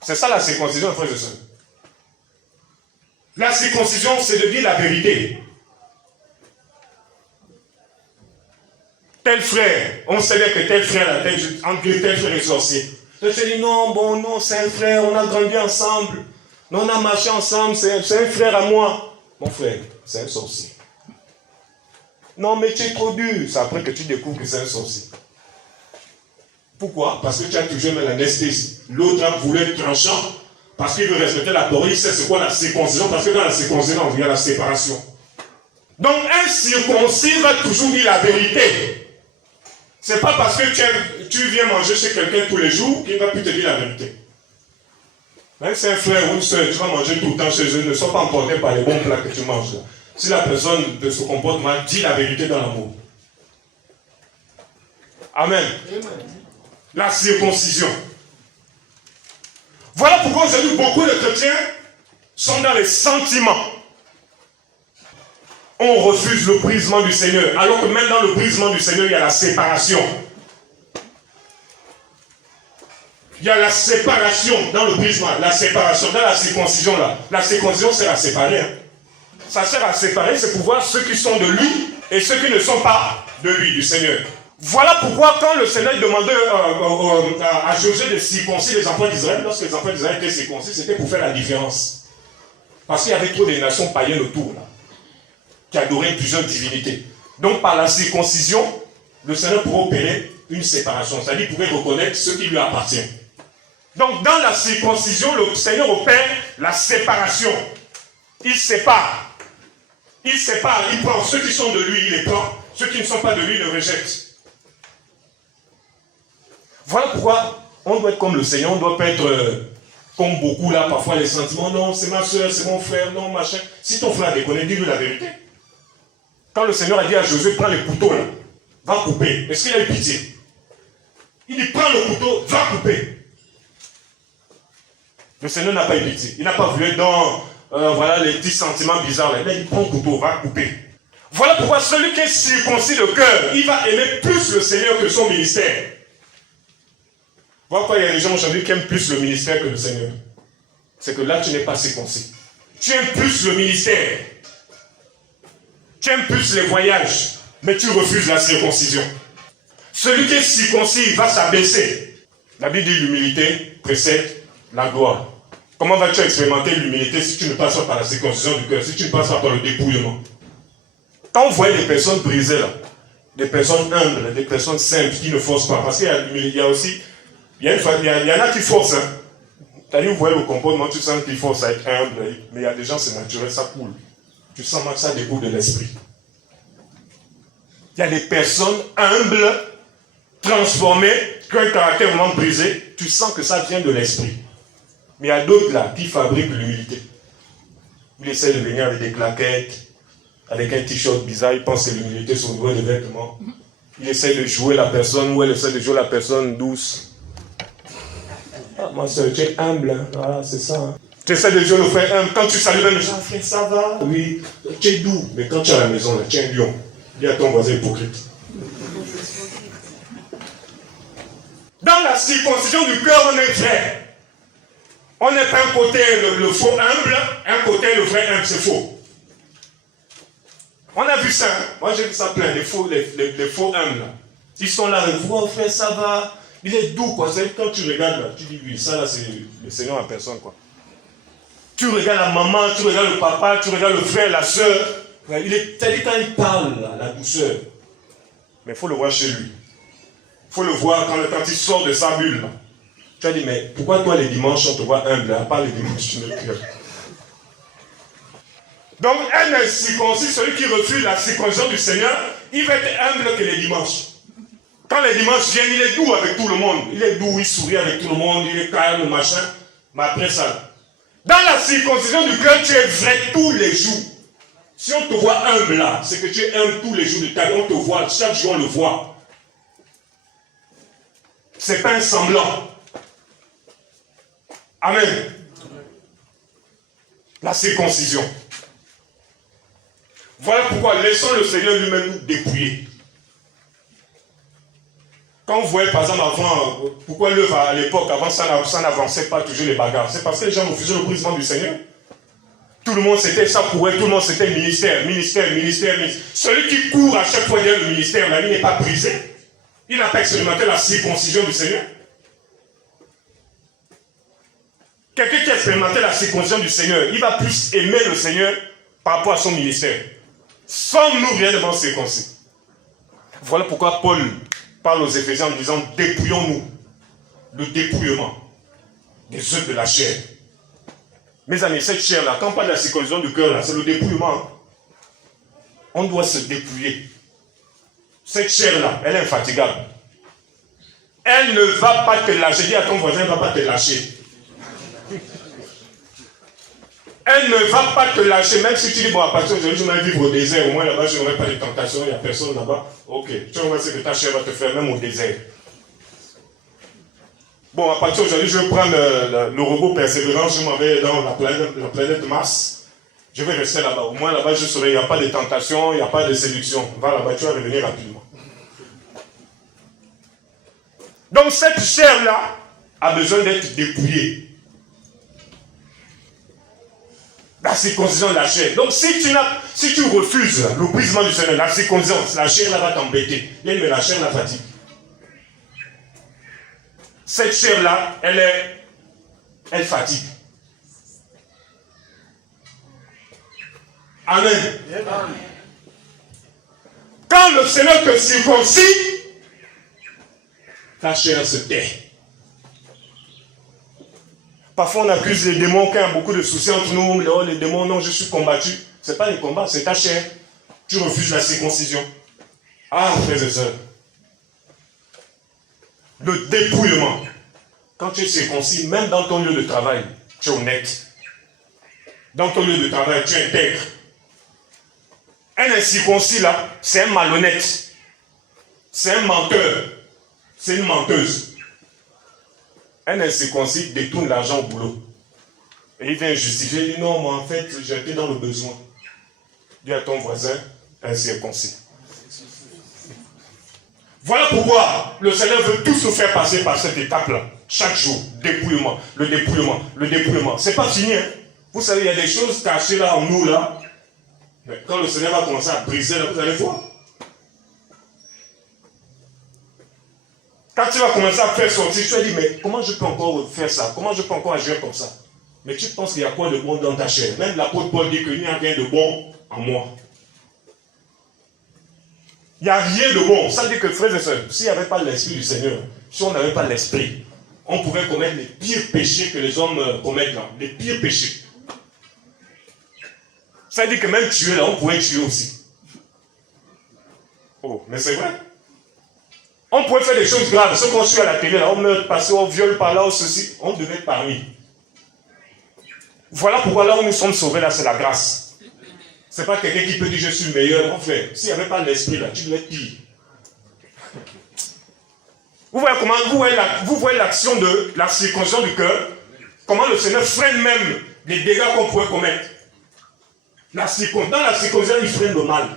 C'est ça la circoncision, frères et sœurs. La circoncision, c'est de dire la vérité. Tel frère, on savait que tel frère, tel frère est sorcier. Je te dis non, bon, non, c'est un frère, on a grandi ensemble. Non, on a marché ensemble, c'est un frère à moi. Mon frère, c'est un sorcier. Non, mais tu es trop dur. C'est après que tu découvres que c'est un sorcier. Pourquoi? Parce que tu as toujours mis l'anesthésie. L'autre a voulu être tranchant parce qu'il veut respecter la parole. Il sait c'est quoi la circoncision. Parce que dans la circoncision, il y a la séparation. Donc, un circoncis va toujours dire la vérité. C'est pas parce que tu viens manger chez quelqu'un tous les jours qu'il ne va plus te dire la vérité. Même si c'est un frère ou une soeur, tu vas manger tout le temps chez eux, ne sois pas emporté par les bons plats que tu manges. Si la personne se comporte mal, dis la vérité dans l'amour. Amen. La circoncision. Voilà pourquoi aujourd'hui beaucoup de chrétiens sont dans les sentiments. On refuse le brisement du Seigneur, alors que même dans le brisement du Seigneur, il y a la séparation. Il y a la séparation dans le brisement, la séparation dans la circoncision là. La circoncision sert à séparer. Hein. Ça sert à séparer, c'est pour voir ceux qui sont de lui et ceux qui ne sont pas de lui, du Seigneur. Voilà pourquoi quand le Seigneur demandait à Josué de circoncire les enfants d'Israël, lorsque les enfants d'Israël étaient circoncis, c'était pour faire la différence. Parce qu'il y avait trop de nations païennes autour, là, qui adoraient plusieurs divinités. Donc par la circoncision, le Seigneur pourrait opérer une séparation, c'est-à-dire qu'il pouvait reconnaître ce qui lui appartient. Donc dans la circoncision, le Seigneur opère la séparation. Il sépare. Il sépare, il prend ceux qui sont de lui, il les prend. Ceux qui ne sont pas de lui, il les rejette. Voilà pourquoi on doit être comme le Seigneur, on ne doit pas être comme beaucoup là, parfois les sentiments. Non, c'est ma soeur, c'est mon frère, non, machin. Si ton frère déconne, dis-lui la vérité. Quand le Seigneur a dit à Josué, prends le couteau là, va couper. Est-ce qu'il a eu pitié? Il dit, prends le couteau, va couper. Le Seigneur n'a pas eu pitié. Il n'a pas voulu être dans voilà, les petits sentiments bizarres là. Il a dit, prends le couteau, va couper. Voilà pourquoi celui qui est circoncis de cœur, il va aimer plus le Seigneur que son ministère. Voilà pourquoi il y a des gens aujourd'hui qui aiment plus le ministère que le Seigneur. C'est que là, tu n'es pas circoncis. Tu aimes plus le ministère. Tu aimes plus les voyages, mais tu refuses la circoncision. Celui qui est circoncis va s'abaisser. La Bible dit l'humilité précède la gloire. Comment vas-tu expérimenter l'humilité si tu ne passes pas par la circoncision du cœur, si tu ne passes pas par le dépouillement? Quand vous voyez des personnes brisées là, des personnes humbles, des personnes simples qui ne forcent pas, parce qu'il y a aussi, il y en a qui forcent. Hein. C'est-à-dire, vous voyez le comportement, tu sens qu'ils forcent à être humble, mais il y a des gens, c'est naturel, ça coule. Tu sens que ça découle de l'esprit. Il y a des personnes humbles, transformées, qui ont un caractère vraiment brisé, tu sens que ça vient de l'esprit. Mais il y a d'autres là qui fabriquent l'humilité. Ils essaient de venir avec des claquettes, avec un t-shirt bizarre, ils pensent que l'humilité c'est au niveau des vêtements. Ils essaient de jouer la personne, ou elle essaie de jouer la personne douce. Ah, ma soeur, tu es humble, hein? Voilà, c'est ça. Hein? Tu essaies de jouer le frère humble. Quand tu salues même les gens, frère, ça va? Oui, tu es doux. Mais quand tu es à la maison, là, tu es un lion. Dis à ton voisin hypocrite. Dans la circoncision du cœur, on est frère. On n'est pas un côté le faux humble, un côté le vrai humble, c'est faux. On a vu ça, hein? Moi j'ai vu ça plein, les faux humbles. Ils sont là, vous frère, ça va. Il est doux, quoi. C'est quand tu regardes là, tu dis oui, ça là c'est le Seigneur en personne, quoi. Tu regardes la maman, tu regardes le papa, tu regardes le frère, la soeur. Il est tel quand il parle, là, la douceur. Mais il faut le voir chez lui. Il faut le voir quand il sort de sa bulle. Là. Tu as dit, mais pourquoi toi les dimanches on te voit humble, à part les dimanches tu ne pleures. Donc un incirconcis, celui qui refuse la circoncision du Seigneur, il va être humble que les dimanches. Quand les dimanches viennent, il est doux avec tout le monde. Il est doux, il sourit avec tout le monde, il est calme, machin. Mais après ça, dans la circoncision du cœur, tu es vrai tous les jours. Si on te voit humble là, c'est que tu es humble tous les jours de ta vie. On te voit, chaque jour on le voit. Ce n'est pas un semblant. Amen. La circoncision. Voilà pourquoi laissons le Seigneur lui-même nous dépouiller. Quand vous voyez par exemple avant, pourquoi l'œuvre à l'époque, avant ça n'avançait pas toujours les bagarres, c'est parce que les gens refusaient le brisement du Seigneur. Tout le monde c'était ça pour eux, tout le monde c'était ministère. Celui qui court à chaque fois derrière le ministère, la vie n'est pas brisée. Il n'a pas expérimenté la circoncision du Seigneur. Quelqu'un qui a expérimenté la circoncision du Seigneur, il va plus aimer le Seigneur par rapport à son ministère. Sommes-nous réellement circoncis? Voilà pourquoi Paul parle aux Éphésiens en disant dépouillons-nous. Le dépouillement des œuvres de la chair. Mes amis, cette chair-là, quand on parle de la circoncision du cœur, c'est le dépouillement. On doit se dépouiller. Cette chair-là, elle est infatigable. Elle ne va pas te lâcher. Dis à ton voisin, elle ne va pas te lâcher. Elle ne va pas te lâcher, même si tu dis, bon, à partir d'aujourd'hui, je vais vivre au désert, au moins là-bas, je n'aurai pas de tentation, il n'y a personne là-bas. Ok, tu vas voir ce que ta chair va te faire, même au désert. Bon, à partir d'aujourd'hui, je vais prendre le robot Persévérance, je m'en vais dans la planète Mars. Je vais rester là-bas. Au moins là-bas, je serai, il n'y a pas de tentation, il n'y a pas de séduction. Va là-bas, tu vas revenir rapidement. Donc cette chair-là a besoin d'être dépouillée. La circoncision de la chair. Donc si tu refuses le brisement du Seigneur, la circoncision, la chair là va t'embêter. Mais la chair la fatigue. Cette chair là, elle fatigue. Amen. Quand le Seigneur te circoncis, ta chair se tait. Parfois on accuse les démons quand il y a beaucoup de soucis entre nous. Oh, les démons, non, je suis combattu. Ce n'est pas les combats, c'est ta chair. Tu refuses la circoncision. Ah, frères et sœurs. Le dépouillement. Quand tu es circoncis, même dans ton lieu de travail, tu es honnête. Dans ton lieu de travail, tu es intègre. Un incirconcis là, c'est un malhonnête. C'est un menteur. C'est une menteuse. Un incirconcis détourne l'argent au boulot. Et il vient justifier, il dit non, mais en fait, j'ai été dans le besoin. Dis à ton voisin, incirconcis. Voilà pourquoi le Seigneur veut tous nous faire passer par cette étape-là. Chaque jour, dépouillement, le dépouillement, le dépouillement. C'est pas fini, hein. Vous savez, il y a des choses cachées là en nous, là. Mais quand le Seigneur va commencer à briser, là, vous allez voir. Quand tu vas commencer à faire sortir, tu vas dire, mais comment je peux encore faire ça? Comment je peux encore agir comme ça? Mais tu penses qu'il y a quoi de bon dans ta chair? Même l'apôtre Paul dit qu'il n'y a rien de bon en moi. Il n'y a rien de bon. Ça dit que, frères et sœurs, s'il n'y avait pas l'esprit du Seigneur, si on n'avait pas l'esprit, on pouvait commettre les pires péchés que les hommes commettent là. Les pires péchés. Ça dit que même tuer là, on pouvait tuer aussi. Oh, mais c'est vrai. On pouvait faire des choses graves. Ce qu'on suit à la télé, là, on meurt passé, on viole par là, ou ceci. On devait être parmi. Voilà pourquoi là où nous sommes sauvés, là, c'est la grâce. C'est pas quelqu'un qui peut dire je suis meilleur. Mon frère, s'il n'y avait pas l'esprit là, tu devais être pire. Vous voyez comment, vous voyez l'action de la circoncision du cœur, comment le Seigneur freine même les dégâts qu'on pourrait commettre. Dans la circoncision, il freine le mal.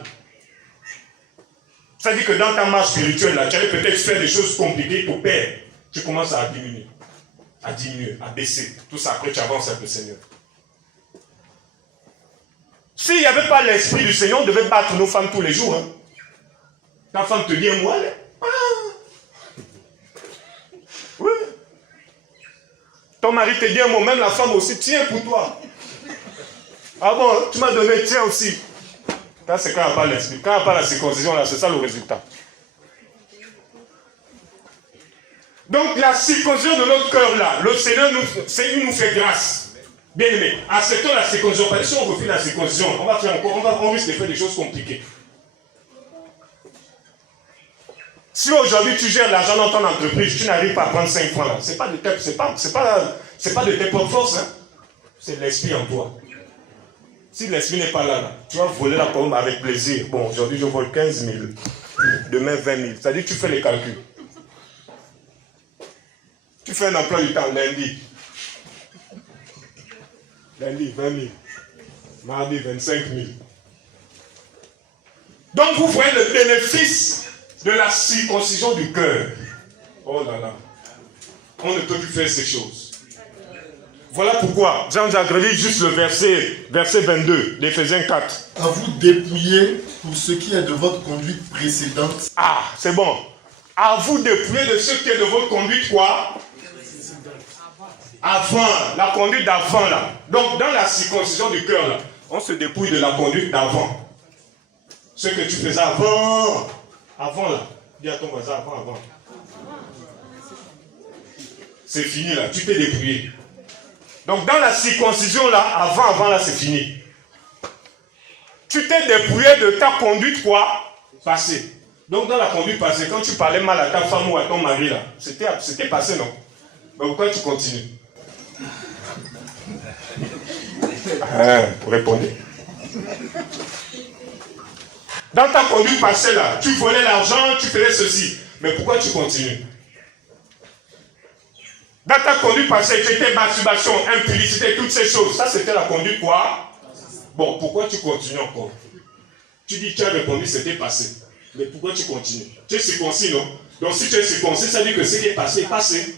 C'est-à-dire que dans ta marche spirituelle, là, tu allais peut-être faire des choses compliquées pour perdre. Tu commences à diminuer. à diminuer, à baisser. Tout ça, après tu avances avec le Seigneur. S'il n'y avait pas l'esprit du Seigneur, on devait battre nos femmes tous les jours. Hein. Ta femme te dit un mot, allez. Oui. Ton mari te dit un mot, même la femme aussi, tiens pour toi. Ah bon, tu m'as donné, tiens aussi. Ça, c'est quand il n'y a pas l'esprit. Quand il n'y a pas la circoncision, là, c'est ça le résultat. Donc, la circoncision de notre cœur, là, le Seigneur nous fait grâce. Bien aimé, acceptons la circoncision. Parce que si on refuse la circoncision, on risque de faire des choses compliquées. Si aujourd'hui tu gères l'argent dans ton entreprise, tu n'arrives pas à prendre 5 francs là, c'est pas de tes propres forces, hein? C'est l'esprit en toi. Si l'esprit n'est pas là, tu vas voler la pomme avec plaisir. Bon, aujourd'hui je vole 15 000, demain 20 000. C'est-à-dire que tu fais les calculs. Tu fais un emploi du temps lundi. Lundi, 20 000. Mardi, 25 000. Donc vous voyez le bénéfice de la circoncision du cœur. Oh là là. On ne peut plus faire ces choses. Voilà pourquoi Jean relit juste le verset 22 d'Éphésiens 4. À vous dépouiller pour ce qui est de votre conduite précédente. Ah, c'est bon. À vous dépouiller de ce qui est de votre conduite quoi? Avant, la conduite d'avant là. Donc dans la circoncision du cœur là, on se dépouille de la conduite d'avant. Ce que tu faisais avant. Avant là. Dis à ton voisin avant. C'est fini là, tu t'es dépouillé. Donc dans la circoncision là, avant là c'est fini. Tu t'es dépouillé de ta conduite quoi? Passée. Donc dans la conduite passée, quand tu parlais mal à ta femme ou à ton mari là, c'était passé non? Mais pourquoi tu continues? Vous répondez. Dans ta conduite passée là, tu volais l'argent, tu faisais ceci. Mais pourquoi tu continues? Dans ta conduite passée, tu étais masturbation, impudicité, toutes ces choses. Ça c'était la conduite quoi? Bon, pourquoi tu continues encore? Tu dis que tu as répondu, c'était passé. Mais pourquoi tu continues? Tu es circoncis, non? Donc si tu es circoncis, ça veut dire que ce qui est passé est passé.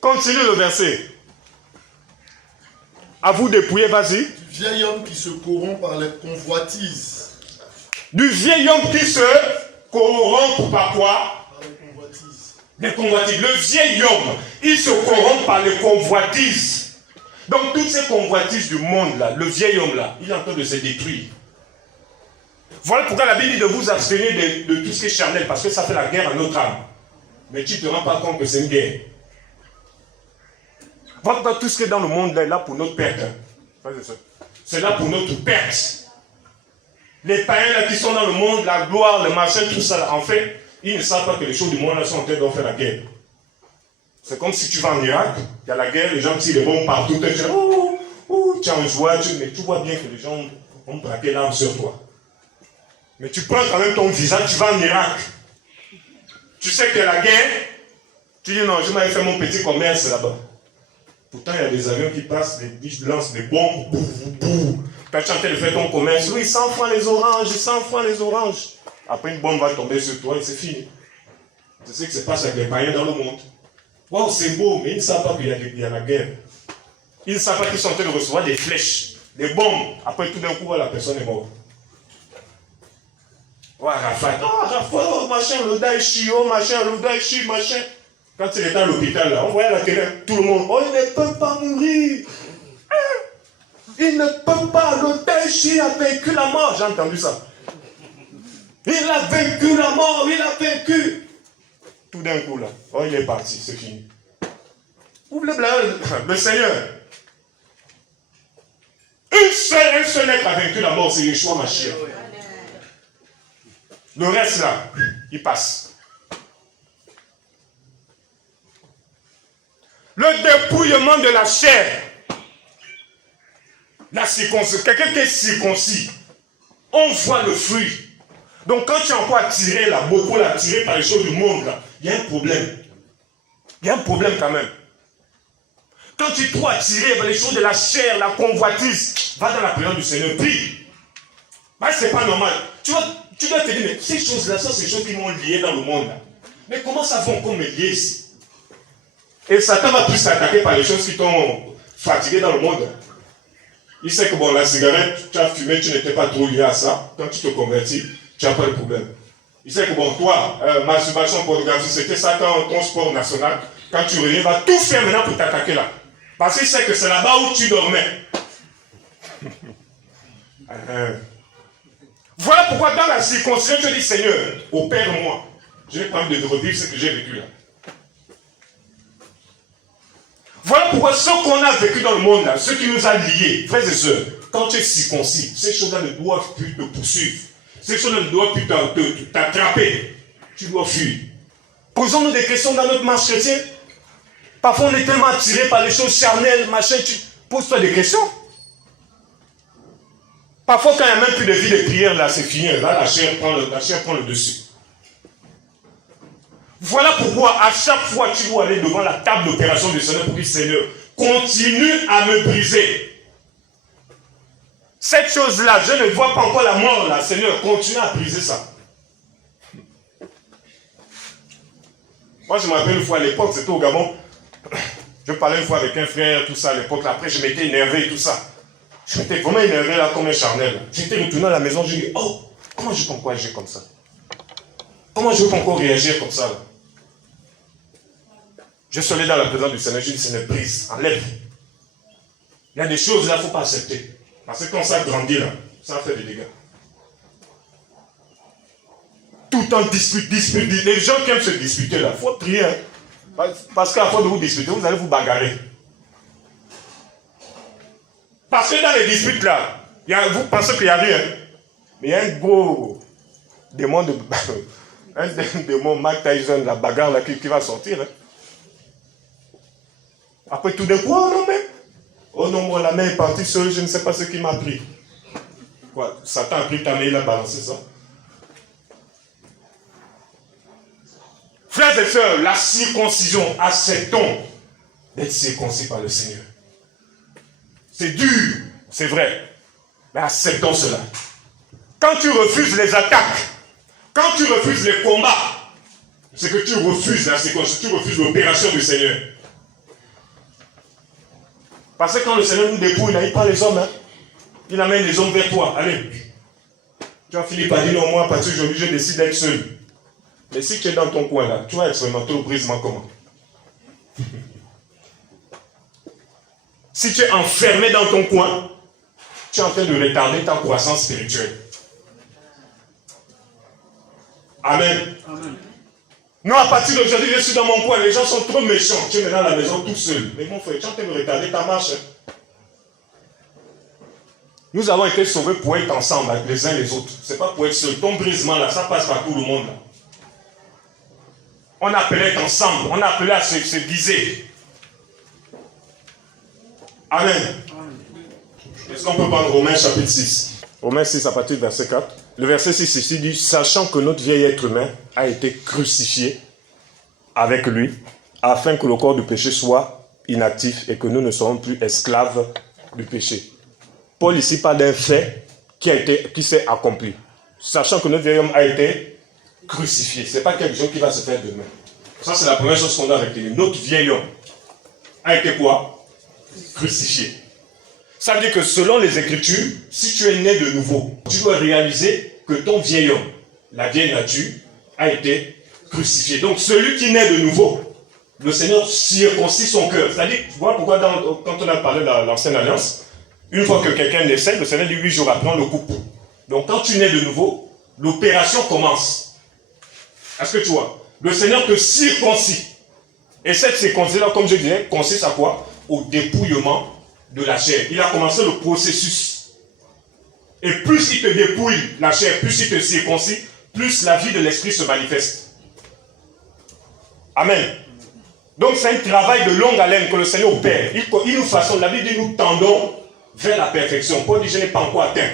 Continue le verset. À vous dépouiller, vas-y. Du vieil homme qui se corrompt par les convoitises. Du vieil homme qui se corrompt par quoi? Par les convoitises. Les convoitises. Le vieil homme, il se corrompt par les convoitises. Donc toutes ces convoitises du monde là, le vieil homme là, il est en train de se détruire. Voilà pourquoi la Bible dit de vous abstenir de tout ce qui est charnel, parce que ça fait la guerre à notre âme. Mais tu ne te rends pas compte que c'est une guerre. Voilà pourquoi tout ce qui est dans le monde là est là pour notre perte. C'est là pour notre perte. Les païens là qui sont dans le monde, la gloire, le machin, tout ça là, en fait, ils ne savent pas que les choses du monde là sont en train de faire la guerre. C'est comme si tu vas en Irak, il y a la guerre, les gens tirent les bombes partout, tu es tu es en joie, mais tu vois bien que les gens ont braqué l'arme sur toi. Mais tu prends quand même ton visa, tu vas en Irak. Tu sais qu'il y a la guerre, tu dis non, je m'avais fait mon petit commerce là-bas. Pourtant, il y a des avions qui passent, ils lancent des bombes, Quand tu es en train de faire ton commerce, oui, 100 francs les oranges, 100 francs les oranges. Après, une bombe va tomber sur toi et c'est fini. C'est ce qui se passe avec les païens dans le monde. Wow, c'est beau, mais ils ne savent pas qu'il y a la guerre. Ils ne savent pas qu'ils sont en train de recevoir des flèches, des bombes. Après, tout d'un coup, la personne est morte. Oh, Rafat, oh, machin, le Daïchi, oh, machin, le Daïchi, machin. Quand il était à l'hôpital, là, on voyait à la télé, tout le monde, oh, il ne peut pas mourir. Il ne peut pas, le Daïchi a vaincu la mort. J'ai entendu ça. Il a vaincu la mort, il a vaincu. Tout d'un coup, là, oh, il est parti, c'est fini. Ouvre le Seigneur. Un seul être a vaincu la mort, c'est Yeshua Mashiach. Le reste, là, il passe. Le dépouillement de la chair. La circoncision. Quelqu'un qui est circoncis, on voit le fruit. Donc quand tu es encore attiré, là, beaucoup attiré par les choses du monde, là, il y a un problème. Il y a un problème quand même. Quand tu es trop attiré par les choses de la chair, la convoitise, va dans la présence du Seigneur, prie. Bah, c'est pas normal. Tu dois te dire, mais ces choses-là, ça, c'est des choses qui m'ont lié dans le monde. Là. Mais comment ça va encore me lier ici? Et Satan va plus s'attaquer par les choses qui t'ont fatigué dans le monde. Il sait que bon, la cigarette, tu as fumé, tu n'étais pas trop lié à ça. Quand tu te convertis, tu n'as pas de problème. Il sait que bon, toi, masturbation, pornographie, c'était ça ton sport national. Quand tu reviens, il va tout faire maintenant pour t'attaquer là. Parce qu'il sait que c'est là-bas où tu dormais. Voilà pourquoi dans la circoncision, tu dis Seigneur, opère-moi. Je n'ai pas envie de revivre ce que j'ai vécu là. Voilà pourquoi ce qu'on a vécu dans le monde là, ce qui nous a liés, frères et sœurs, quand tu es circoncis, ces choses-là ne doivent plus te poursuivre. Ces choses-là ne doivent plus t'attraper. Tu dois fuir. Posons-nous des questions dans notre marche chrétienne. Parfois on est tellement attiré par les choses charnelles, machin, pose-toi des questions. Parfois quand il n'y a même plus de vie de prière, là c'est fini, là la chair prend le dessus. Voilà pourquoi à chaque fois tu dois aller devant la table d'opération du Seigneur pour dire Seigneur, continue à me briser. Cette chose-là, je ne vois pas encore la mort là, Seigneur, continue à briser ça. Moi je me rappelle une fois à l'époque, c'était au Gabon, je parlais une fois avec un frère, tout ça à l'époque, après je m'étais énervé et tout ça. Je m'étais vraiment énervé là comme un charnel. J'étais retourné à la maison, je dis, oh, comment je peux encore agir comme ça? Comment je peux encore réagir comme ça là? Je suis allé dans la présence du Seigneur, je dis, Seigneur, brise, enlève. Il y a des choses là, il ne faut pas accepter. Parce que quand ça grandit là, ça fait des dégâts. Tout le temps dispute. Les gens qui aiment se disputer là, il faut prier. Hein. Parce qu'à force de vous disputer, vous allez vous bagarrer. Parce que dans les disputes là, vous pensez qu'il n'y a rien. Mais il y a un gros démon un démon Mike Tyson, la bagarre là, qui va sortir. Hein. Après tout d'un coup, oh non, moi la main est partie seule, je ne sais pas ce qui m'a pris. Quoi, Satan a pris ta main, il a balancé ça. Frères et sœurs, la circoncision, acceptons d'être circoncis par le Seigneur. C'est dur, c'est vrai, mais acceptons cela. Quand tu refuses les attaques, quand tu refuses les combats, c'est que tu refuses la circoncision, tu refuses l'opération du Seigneur. Parce que quand le Seigneur nous dépouille, il prend les hommes, hein. Il amène les hommes vers toi. Allez. Tu vois, Philippe a dit non, moi, à partir d'aujourd'hui, je décide d'être seul. Mais si tu es dans ton coin là, tu vas expérimenter le brisement comment? Si tu es enfermé dans ton coin, tu es en train de retarder ta croissance spirituelle. Amen. Amen. Non, à partir d'aujourd'hui, je suis dans mon coin, les gens sont trop méchants. Tu es maintenant à la maison tout seul. Mais mon frère, tu es en train de retarder ta marche. Nous avons été sauvés pour être ensemble avec les uns et les autres. Ce n'est pas pour être seul. Ton brisement là, ça passe par tout le monde là. On a appelé à être ensemble, on a appelé à se guiser. Amen. Est-ce qu'on peut prendre Romains chapitre 6? Romains 6 à partir du verset 4. Le verset 6 ici dit, sachant que notre vieil être humain a été crucifié avec lui, afin que le corps du péché soit inactif et que nous ne serons plus esclaves du péché. Paul ici parle d'un fait qui s'est accompli. Sachant que notre vieil homme a été crucifié. Ce n'est pas quelque chose qui va se faire demain. Ça, c'est la première chose qu'on doit retenir. Notre vieil homme a été quoi? Crucifié. Ça veut dire que selon les Écritures, si tu es né de nouveau, tu dois réaliser que ton vieil homme, la vieille nature, a été crucifié. Donc celui qui naît de nouveau, le Seigneur circoncit son cœur. C'est-à-dire, tu vois pourquoi quand on a parlé de l'ancienne alliance, une fois que quelqu'un naissait, le Seigneur dit 8 jours après, on le coupe. Donc quand tu nais de nouveau, l'opération commence. Est-ce que tu vois? Le Seigneur te circoncit. Et cette circoncision, comme je disais, consiste à quoi? Au dépouillement de la chair. Il a commencé le processus. Et plus il te dépouille la chair, plus il te circoncit, plus la vie de l'esprit se manifeste. Amen. Donc c'est un travail de longue haleine que le Seigneur opère. Il nous façonne, la Bible dit nous tendons vers la perfection. Paul dit je n'ai pas encore atteint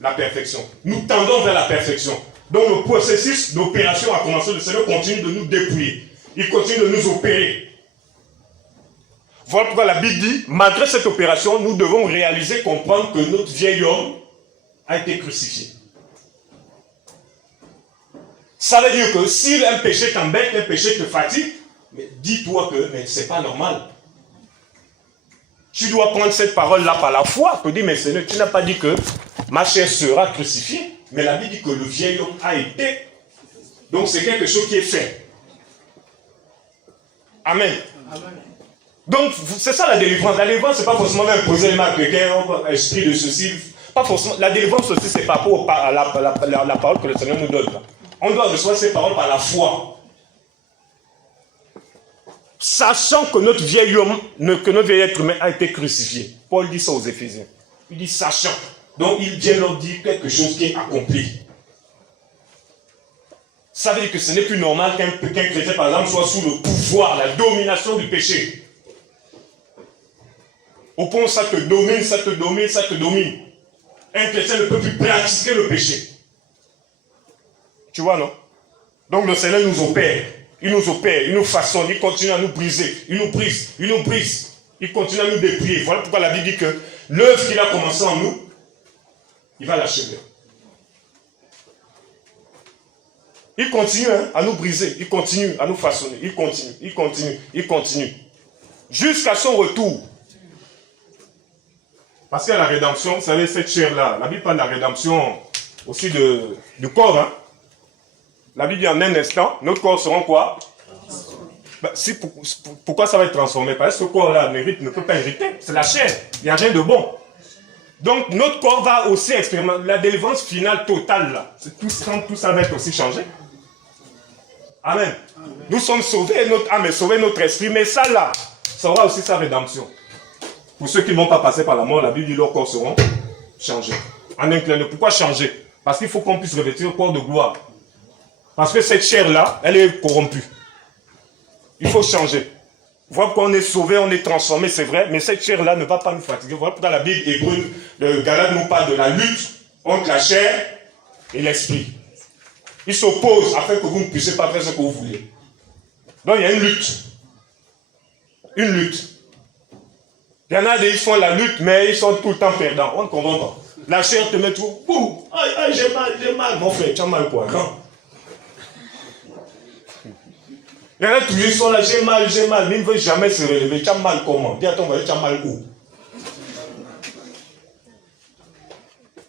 la perfection. Nous tendons vers la perfection. Donc le processus d'opération a commencé, le Seigneur continue de nous dépouiller. Il continue de nous opérer. Voilà pourquoi la Bible dit, malgré cette opération, nous devons réaliser, comprendre que notre vieil homme a été crucifié. Ça veut dire que si un péché t'embête, un péché te fatigue, Mais dis-toi que ce n'est pas normal. Tu dois prendre cette parole-là par la foi, pour dire, mais Seigneur, tu n'as pas dit que ma chair sera crucifiée, mais la Bible dit que le vieil homme a été. Donc c'est quelque chose qui est fait. Amen. Amen. Donc c'est ça la délivrance. La délivrance, ce n'est pas forcément d'imposer les mains à quelqu'un, esprit de ceci. Pas forcément. La délivrance aussi, c'est par rapport à la parole que le Seigneur nous donne. On doit recevoir ces paroles par la foi. Sachant que notre vieil homme, que notre vieil être humain a été crucifié. Paul dit ça aux Éphésiens. Il dit sachant. Donc il vient leur dire quelque chose qui est accompli. Ça veut dire que ce n'est plus normal qu'un chrétien, par exemple, soit sous le pouvoir, la domination du péché. Au point où ça te domine, ça te domine, ça te domine. Un chrétien ne peut plus pratiquer le péché. Tu vois, non? Donc le Seigneur nous opère. Il nous opère, il nous façonne, il continue à nous briser. Il nous brise, il nous brise. Il continue à nous dépouiller. Voilà pourquoi la Bible dit que l'œuvre qu'il a commencé en nous, il va l'achever. Il continue à nous briser, il continue à nous façonner, il continue, il continue, il continue. Jusqu'à son retour. Parce qu'il y a la rédemption, vous savez, cette chair-là, la Bible parle de la rédemption aussi du corps. Hein. La Bible dit en un instant, notre corps sera quoi? Pourquoi ça va être transformé? Parce que ce corps-là ne peut pas hériter, c'est la chair, il n'y a rien de bon. Donc notre corps va aussi expérimenter la délivrance finale totale, là. Tout ça va être aussi changé. Amen. Amen. Nous sommes sauvés, notre âme est sauvée, notre esprit, mais ça là, ça aura aussi sa rédemption. Pour ceux qui ne vont pas passer par la mort, la Bible dit leurs corps seront changés. En un clin d'œil. Pourquoi changer? Parce qu'il faut qu'on puisse revêtir le corps de gloire. Parce que cette chair-là, elle est corrompue. Il faut changer. Voilà pourquoi on est sauvé, on est transformé, c'est vrai, mais cette chair-là ne va pas nous fatiguer. Voilà pourquoi la Bible hébreu, le Galate nous parle de la lutte entre la chair et l'esprit. Ils s'opposent afin que vous ne puissiez pas faire ce que vous voulez. Donc il y a une lutte. Une lutte. Il y en a des, ils font la lutte, mais ils sont tout le temps perdants. On ne comprend pas. La chair te met tout. Boum! Aïe, aïe, j'ai mal. Mon frère, tu as mal quoi? Non. Il y en a toujours, ils sont là, j'ai mal, mais ils ne veulent jamais se relever. Tu as mal comment? Dis à ton voisin, tu as mal où?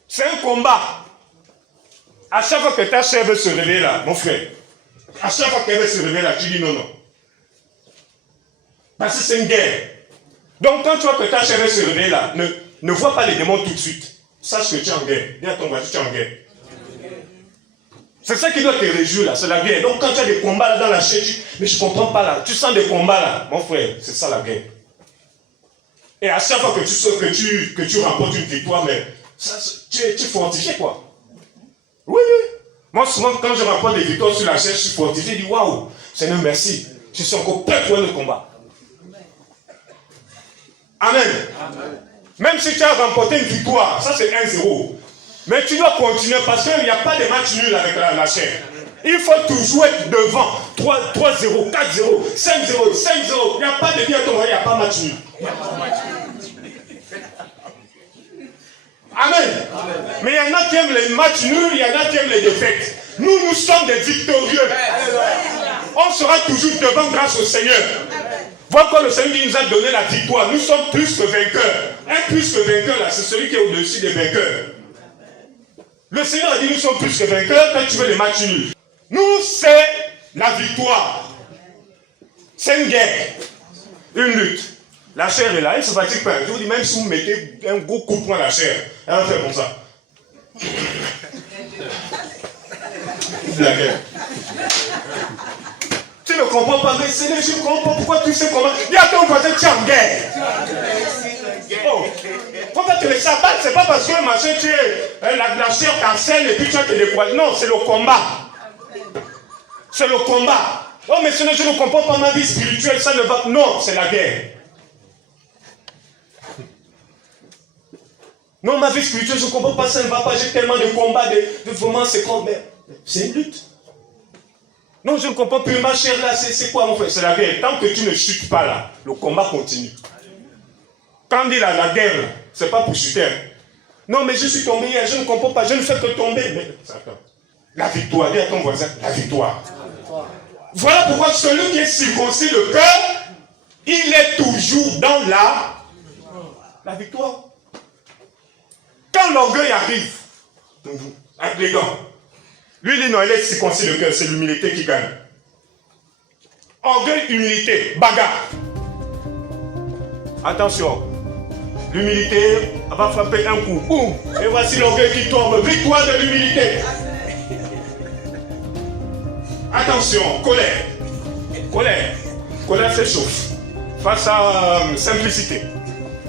C'est un combat. À chaque fois que ta chair veut se réveiller là, mon frère, à chaque fois qu'elle veut se réveiller là, tu dis non. Parce que c'est une guerre. Donc quand tu vois que ta chair veut se réveiller là, ne vois pas les démons tout de suite. Sache que tu es en guerre. Dis à ton voisin, tu es en guerre. C'est ça qui doit te réjouir là, c'est la guerre. Donc quand tu as des combats là dans la chair, mais je ne comprends pas là, tu sens des combats là, mon frère, c'est ça la guerre. Et à chaque fois que tu sais que tu remportes une victoire, mais ça, tu es fortifié quoi. Oui. Moi souvent quand je remporte des victoires sur la chair, je suis fortifié, je dis waouh, Seigneur merci, je suis encore prêt pour le combat. Amen. Amen. Même si tu as remporté une victoire, ça c'est 1-0. Mais tu dois continuer parce qu'il n'y a pas de match nul avec la chair. Il faut toujours être devant. 3-0, 4-0, 5-0, 5-0. Il n'y a pas de dire à ton mari, il n'y a pas de match nul. Amen. Mais il y en a qui aiment les matchs nuls, il y en a qui aiment les défaites. Nous sommes des victorieux. On sera toujours devant grâce au Seigneur. Voilà quand le Seigneur nous a donné la victoire. Nous sommes plus que vainqueurs. Un plus que vainqueur, là, c'est celui qui est au-dessus des vainqueurs. Le Seigneur a dit nous sommes plus que vainqueurs quand tu veux les matchs nuls. Nous, c'est la victoire. C'est une guerre. Une lutte. La chair est là, elle ne se fatigue pas. Je vous dis, même si vous mettez un gros coup de poing à la chair, elle va faire comme ça. C'est la guerre. Tu ne comprends pas, mais Seigneur, je ne comprends pas pourquoi tu sais comment. Dis à ton voisin, tu es en guerre. Oh, pourquoi tu les sabattes? C'est pas parce que machin, tu es la chair t'enseigne et puis tu as te découvrir. Non, c'est le combat. C'est le combat. Oh, mais Seigneur, je ne comprends pas ma vie spirituelle, ça ne va pas. Non, c'est la guerre. Non, ma vie spirituelle, je ne comprends pas, ça ne va pas. J'ai tellement de combats, de vraiment, c'est comme. C'est une lutte. Non, je ne comprends plus. Ma chair là, c'est quoi mon frère? C'est la guerre. Tant que tu ne chutes pas là, le combat continue. Quand on dit la guerre, ce n'est pas pour chuter. Non, mais je suis tombé hier, je ne comprends pas, je ne fais que tomber. Mais, la victoire, dis à ton voisin, la victoire. Voilà pourquoi celui qui est circoncis le cœur, il est toujours dans la victoire. Quand l'orgueil arrive, avec les gants, lui il dit non, il est circoncis le cœur, c'est l'humilité qui gagne. Orgueil, humilité, bagarre. Attention, l'humilité va frapper un coup. Boum. Et voici l'orgueil qui tombe. Victoire de l'humilité. Attention, colère. Colère. Colère s'échauffe. Face à simplicité.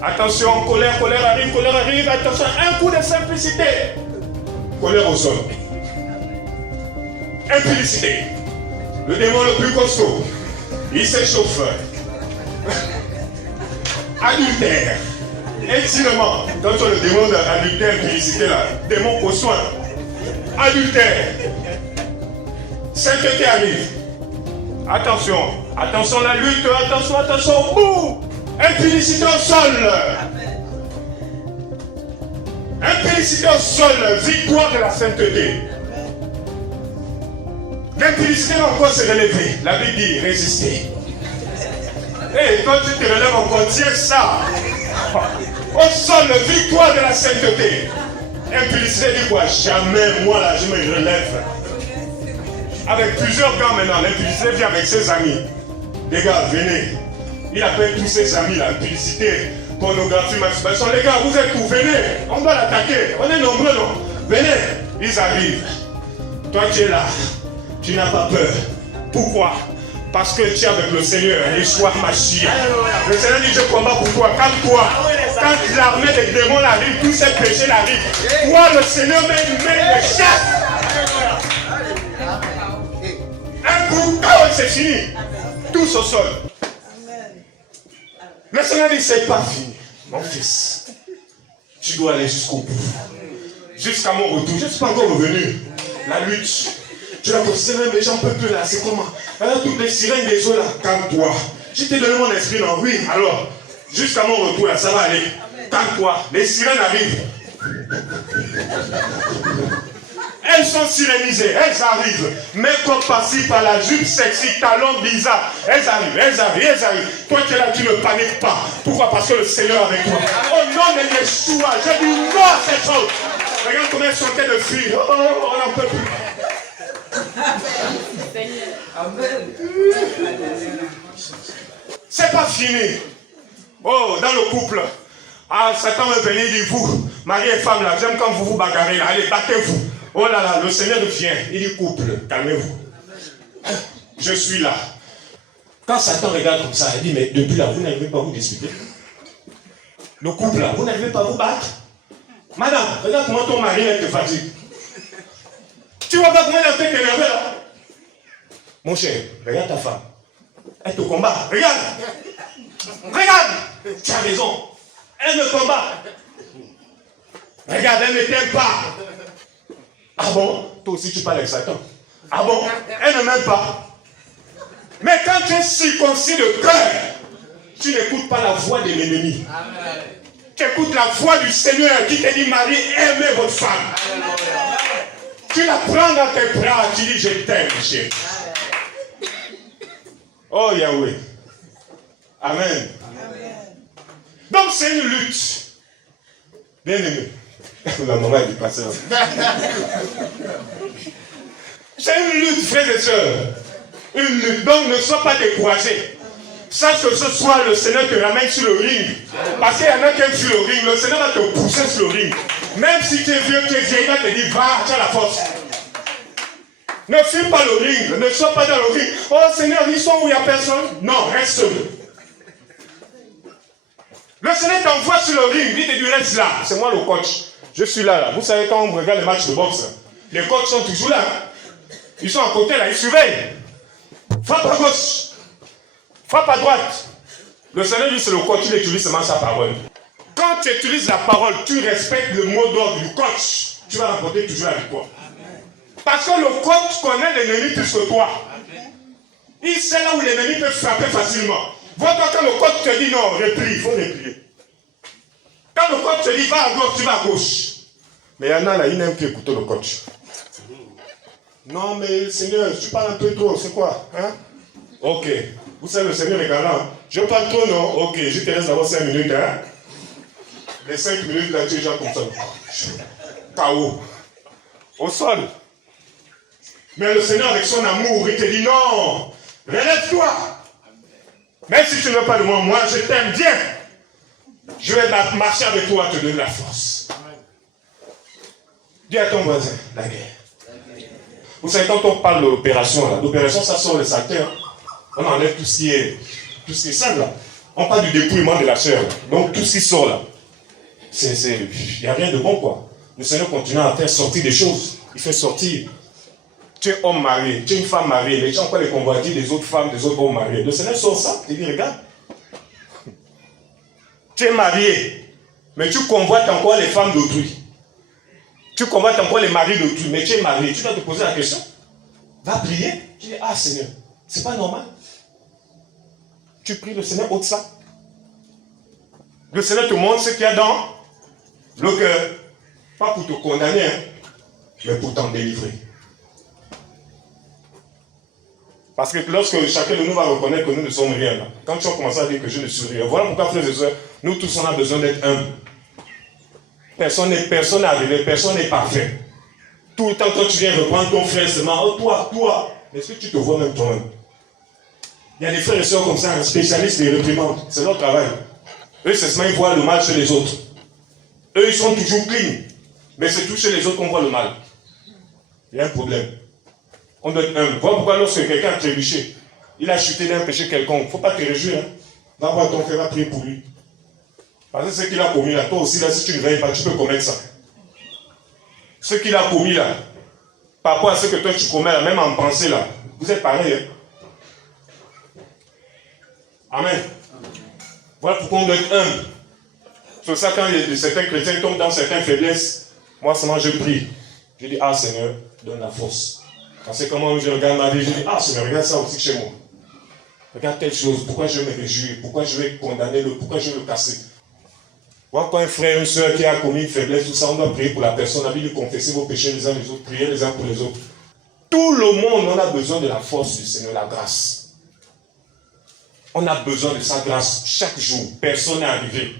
Attention, colère arrive. Attention, un coup de simplicité. Colère au sol. Impudicité. Le démon le plus costaud. Il s'échauffe. Adultère. Étirement. Quand tu as le démon d'adultère, impudicité là. Démon au soin. Adultère. Sainteté arrive. Attention. Attention la lutte. Attention. Boum. Impudicité au sol. Impudicité au sol. Victoire de la sainteté. L'impudicité va encore se relever. La Bible dit résister. Et quand tu te relèves encore, tiens ça. Au sol, victoire de la sainteté. Impudicité dit quoi? Jamais, moi là, je me relève. Avec plusieurs gars maintenant, l'impudicité vient avec ses amis. Les gars, venez. Il appelle tous ses amis, l'impudicité, pornographie, masturbation. Les gars, vous êtes où? Venez. On doit l'attaquer. On est nombreux, non? Venez. Ils arrivent. Toi, tu es là. Tu n'as pas peur. Pourquoi? Parce que tu es avec le Seigneur, Yeshua Mashiach. Le Seigneur dit, je combats pour toi. Calme-toi. Quand l'armée des démons arrive, tous ces péchés arrivent. Toi, le Seigneur même le chasse. Un coup, c'est fini. Tous au sol. Le Seigneur dit, c'est pas fini. Mon fils, tu dois aller jusqu'au bout. Jusqu'à mon retour. Je ne suis pas encore revenu. La lutte. Tu l'as posé, mais j'en peux plus là, c'est comment? Alors, toutes les sirènes des eaux là, calme-toi. Je t'ai donné mon esprit, non? Oui, alors, jusqu'à mon retour là, ça va aller. Calme-toi, les sirènes arrivent. Elles sont sirénisées, elles arrivent. Mais comme passées par la jupe sexy, talons bizarres. Elles arrivent. Toi tu es là, tu ne paniques pas. Pourquoi? Parce que le Seigneur est avec toi. Au nom de Yeshua, je dis non à cette chose. Regarde comment elles sont en train de fuir. Oh, on n'en peut plus. Amen. C'est pas fini. Oh, dans le couple. Ah, Satan me venir dire, vous, mari et femme là, j'aime quand vous vous bagarrez là, allez, battez-vous. Oh là là, le Seigneur vient. Il dit, couple, calmez-vous. Je suis là. Quand Satan regarde comme ça, il dit, mais depuis là, vous n'arrivez pas à vous disputer. Le couple là, vous n'arrivez pas à vous battre. Madame, regarde comment ton mari te fatigue. Tu vois pas comment elle a fait t'énerver là? Mon cher, regarde ta femme. Elle te combat. Regarde. Tu as raison. Elle me combat. Regarde, elle ne t'aime pas. Ah bon? Toi aussi tu parles avec Satan. Ah bon? Elle ne m'aime pas. Mais quand tu es circoncis de cœur, tu n'écoutes pas la voix de l'ennemi. Tu écoutes la voix du Seigneur qui te dit, Marie, aimez votre femme. Tu la prends dans tes bras, tu dis, je t'aime, chérie. Oh Yahweh. Amen. Donc c'est une lutte. Bien aimé. La maman est du pasteur. C'est une lutte, frères et sœurs. Une lutte. Donc ne sois pas découragé. Sache que ce soir, le Seigneur te ramène sur le ring. Parce qu'il y en a qui aiment sur le ring. Le Seigneur va te pousser sur le ring. Même si tu es vieux, tu es vieille, il va te dire, va, tu as la force. Ne fuis pas le ring. Ne sois pas dans le ring. Oh Seigneur, ils sont où il n'y a personne. Non, reste. Le Seigneur t'envoie sur le ring. Il te dit, reste là. C'est moi le coach. Je suis là. Vous savez, quand on regarde les matchs de boxe, les coachs sont toujours là. Ils sont à côté là, ils surveillent. Frappe à gauche. Frappe à droite. Le Seigneur dit, c'est le coach, il utilise seulement sa parole. Quand tu utilises la parole, tu respectes le mot d'ordre du coach. Tu vas remporter toujours la victoire. Parce que le coach connaît l'ennemi plus que toi. Il sait là où l'ennemi peut frapper facilement. Vois-toi quand le coach te dit non, replie, il faut replier. Quand le coach te dit va à gauche, tu vas à gauche. Mais il y en a là, il n'aime plus écouter le coach. Non, mais Seigneur, tu parles un peu trop, c'est quoi? Hein? Ok. Vous savez, le Seigneur est galant. Je parle trop, non? Ok, je te laisse d'abord 5 minutes. Hein? Les 5 minutes, là, tu es déjà comme ça. KO. Au sol. Mais le Seigneur, avec son amour, il te dit non, relève-toi. Même si tu ne veux pas de moi, moi, je t'aime bien. Je vais marcher avec toi, te donner la force. Dis à ton voisin, la guerre. Vous savez, quand on parle d'opération, l'opération, ça sort les saletés. On enlève tout ce qui est sale, là. On parle du dépouillement de la chair. Donc, tout ce qui sort, là. Il n'y a rien de bon, quoi. Le Seigneur continue à faire sortir des choses. Il fait sortir. Tu es homme marié, tu es une femme mariée, les gens ont pas les convoitises des autres femmes, des autres hommes mariés. Le Seigneur sort ça, il dit, regarde. Tu es marié, mais tu convoites encore les femmes d'autrui. Tu convoites encore les maris d'autrui, mais tu es marié. Tu dois te poser la question. Va prier. Tu dis, ah Seigneur, c'est pas normal. Tu pries, le Seigneur ôte ça. Le Seigneur te montre ce qu'il y a dans le cœur. Pas pour te condamner, hein, mais pour t'en délivrer. Parce que lorsque chacun de nous va reconnaître que nous ne sommes rien, là, quand tu vas commencer à dire que je ne suis rien, voilà pourquoi, frères et sœurs, nous tous on a besoin d'être humbles. Personne n'est arrivé, personne n'est parfait. Tout le temps quand tu viens reprendre ton frère seulement, oh toi, est-ce que tu te vois même toi-même? Il y a des frères et sœurs comme ça, spécialistes des réprimandes, c'est leur travail. Eux, c'est seulement ils voient le mal chez les autres. Eux, ils sont toujours clean, mais c'est tout chez les autres qu'on voit le mal. Il y a un problème. On doit être humble. Voilà pourquoi lorsque quelqu'un a trébuché, il a chuté d'un péché quelconque, il ne faut pas te réjouir. Hein. Va voir ton frère, va prier pour lui. Parce que ce qu'il a commis là, toi aussi, là, si tu ne veilles pas, tu peux commettre ça. Ce qu'il a commis là, par rapport à ce que toi tu commets là, même en pensée là, vous êtes pareil. Hein. Amen. Voilà pourquoi on doit être humble. C'est ça quand certains chrétiens tombent dans certaines faiblesses, moi seulement je prie. Je dis, ah Seigneur, donne la force. Parce que comment je regarde ma vie, je dis, ah Seigneur, regarde ça aussi chez moi. Regarde telle chose, pourquoi je vais me réjouir, pourquoi je vais condamner pourquoi je vais le casser. Voilà quand un frère, une soeur qui a commis une faiblesse, tout ça, on doit prier pour la personne, on a lui confesser vos péchés les uns les autres, prier les uns pour les autres. Tout le monde, on a besoin de la force du Seigneur, la grâce. On a besoin de sa grâce chaque jour. Personne n'est arrivé.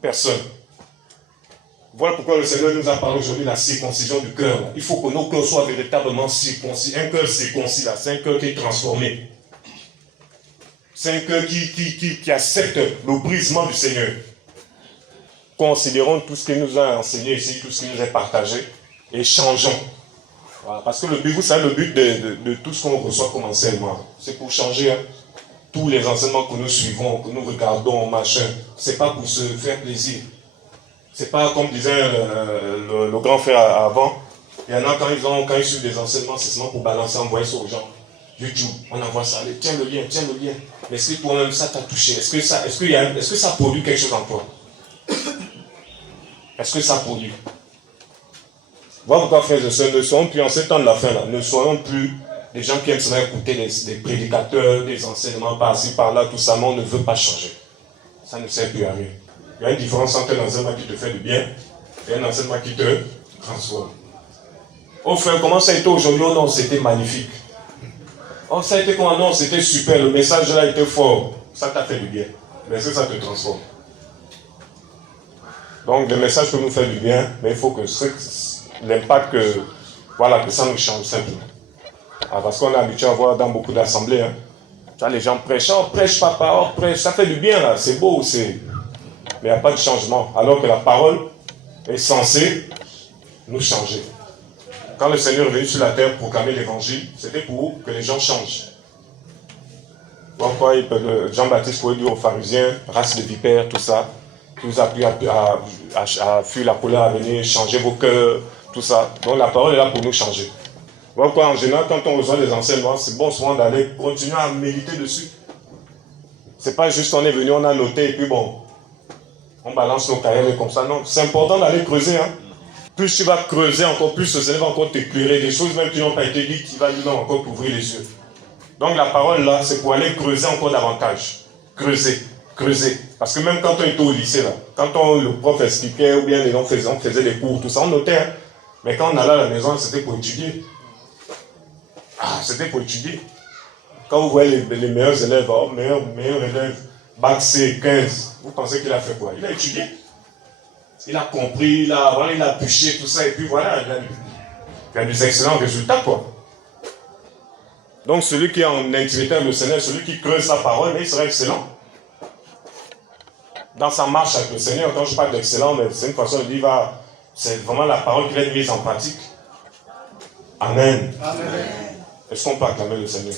Personne. Voilà pourquoi le Seigneur nous a parlé aujourd'hui de la circoncision du cœur. Il faut que nos cœurs soient véritablement circoncis. Un cœur circoncis, là, c'est un cœur qui est transformé. C'est un cœur qui accepte le brisement du Seigneur. Considérons tout ce qu'il nous a enseigné ici, tout ce qu'il nous a partagé, et changeons. Voilà, parce que le but, vous savez, le but de tout ce qu'on reçoit comme enseignement, c'est pour changer. Hein. Tous les enseignements que nous suivons, que nous regardons, machin, c'est pas pour se faire plaisir. C'est pas comme disait le grand frère avant. Il y en a quand ils suivent des enseignements, c'est seulement pour balancer, envoyer ça aux gens. YouTube, on envoie ça. Allez, tiens le lien. Mais est-ce que toi-même ça t'a touché? Est-ce que ça produit quelque chose en toi? Est-ce que ça produit? Voilà pourquoi, frères et sœurs, ne soyons plus en ce temps de la fin là, ne soyons plus des gens qui aiment seulement écouter des prédicateurs, des enseignements par-ci, par-là, tout ça, mais on ne veut pas changer. Ça ne sert plus à rien. Il y a une différence entre un enseignement qui te fait du bien et un enseignement qui te transforme. Oh frère, comment ça a été aujourd'hui? Oh non, c'était magnifique. Oh, ça a été comment? Non, c'était super, le message là était fort. Ça t'a fait du bien. Mais est-ce que ça te transforme? Donc, le message peut nous faire du bien, mais il faut que l'impact que ça nous change simplement. Ah, parce qu'on est habitué à voir dans beaucoup d'assemblées, hein. Les gens prêchent, oh prêche papa, oh prêche, ça fait du bien là, c'est beau, mais il n'y a pas de changement. Alors que la parole est censée nous changer. Quand le Seigneur est venu sur la terre proclamer l'évangile, c'était pour que les gens changent. Pourquoi Jean-Baptiste pouvait dire aux pharisiens, race de vipères, tout ça, qui vous a pris à fuir la colère à venir, changer vos cœurs, tout ça. Donc la parole est là pour nous changer. Pourquoi en général, quand on reçoit des enseignements, c'est bon souvent d'aller continuer à méditer dessus. C'est pas juste on est venu, on a noté et puis bon, on balance nos carrières comme ça. Non, c'est important d'aller creuser. Hein. Plus tu vas creuser encore plus, le Seigneur va encore t'éclairer. Des choses même qui n'ont pas été dites, il va nous encore t'ouvrir les yeux. Donc la parole là, c'est pour aller creuser encore davantage. Creuser. Parce que même quand on était au lycée là, quand le prof expliquait ou bien les gens faisaient des cours, tout ça, on notait. Hein. Mais quand on allait à la maison, c'était pour étudier. c'était pour étudier. Quand vous voyez les meilleurs élèves, oh, meilleur élève, bac C, 15, vous pensez qu'il a fait quoi? Il a étudié. Il a compris, il a bûché tout ça, et puis voilà, il a des excellents résultats, quoi. Donc celui qui est en intimité avec le Seigneur, celui qui creuse sa parole, il sera excellent. Dans sa marche avec le Seigneur, quand je parle d'excellent, mais c'est une façon de dire, c'est vraiment la parole qui va être mise en pratique. Amen. Amen. Est-ce qu'on peut acclamer le Seigneur?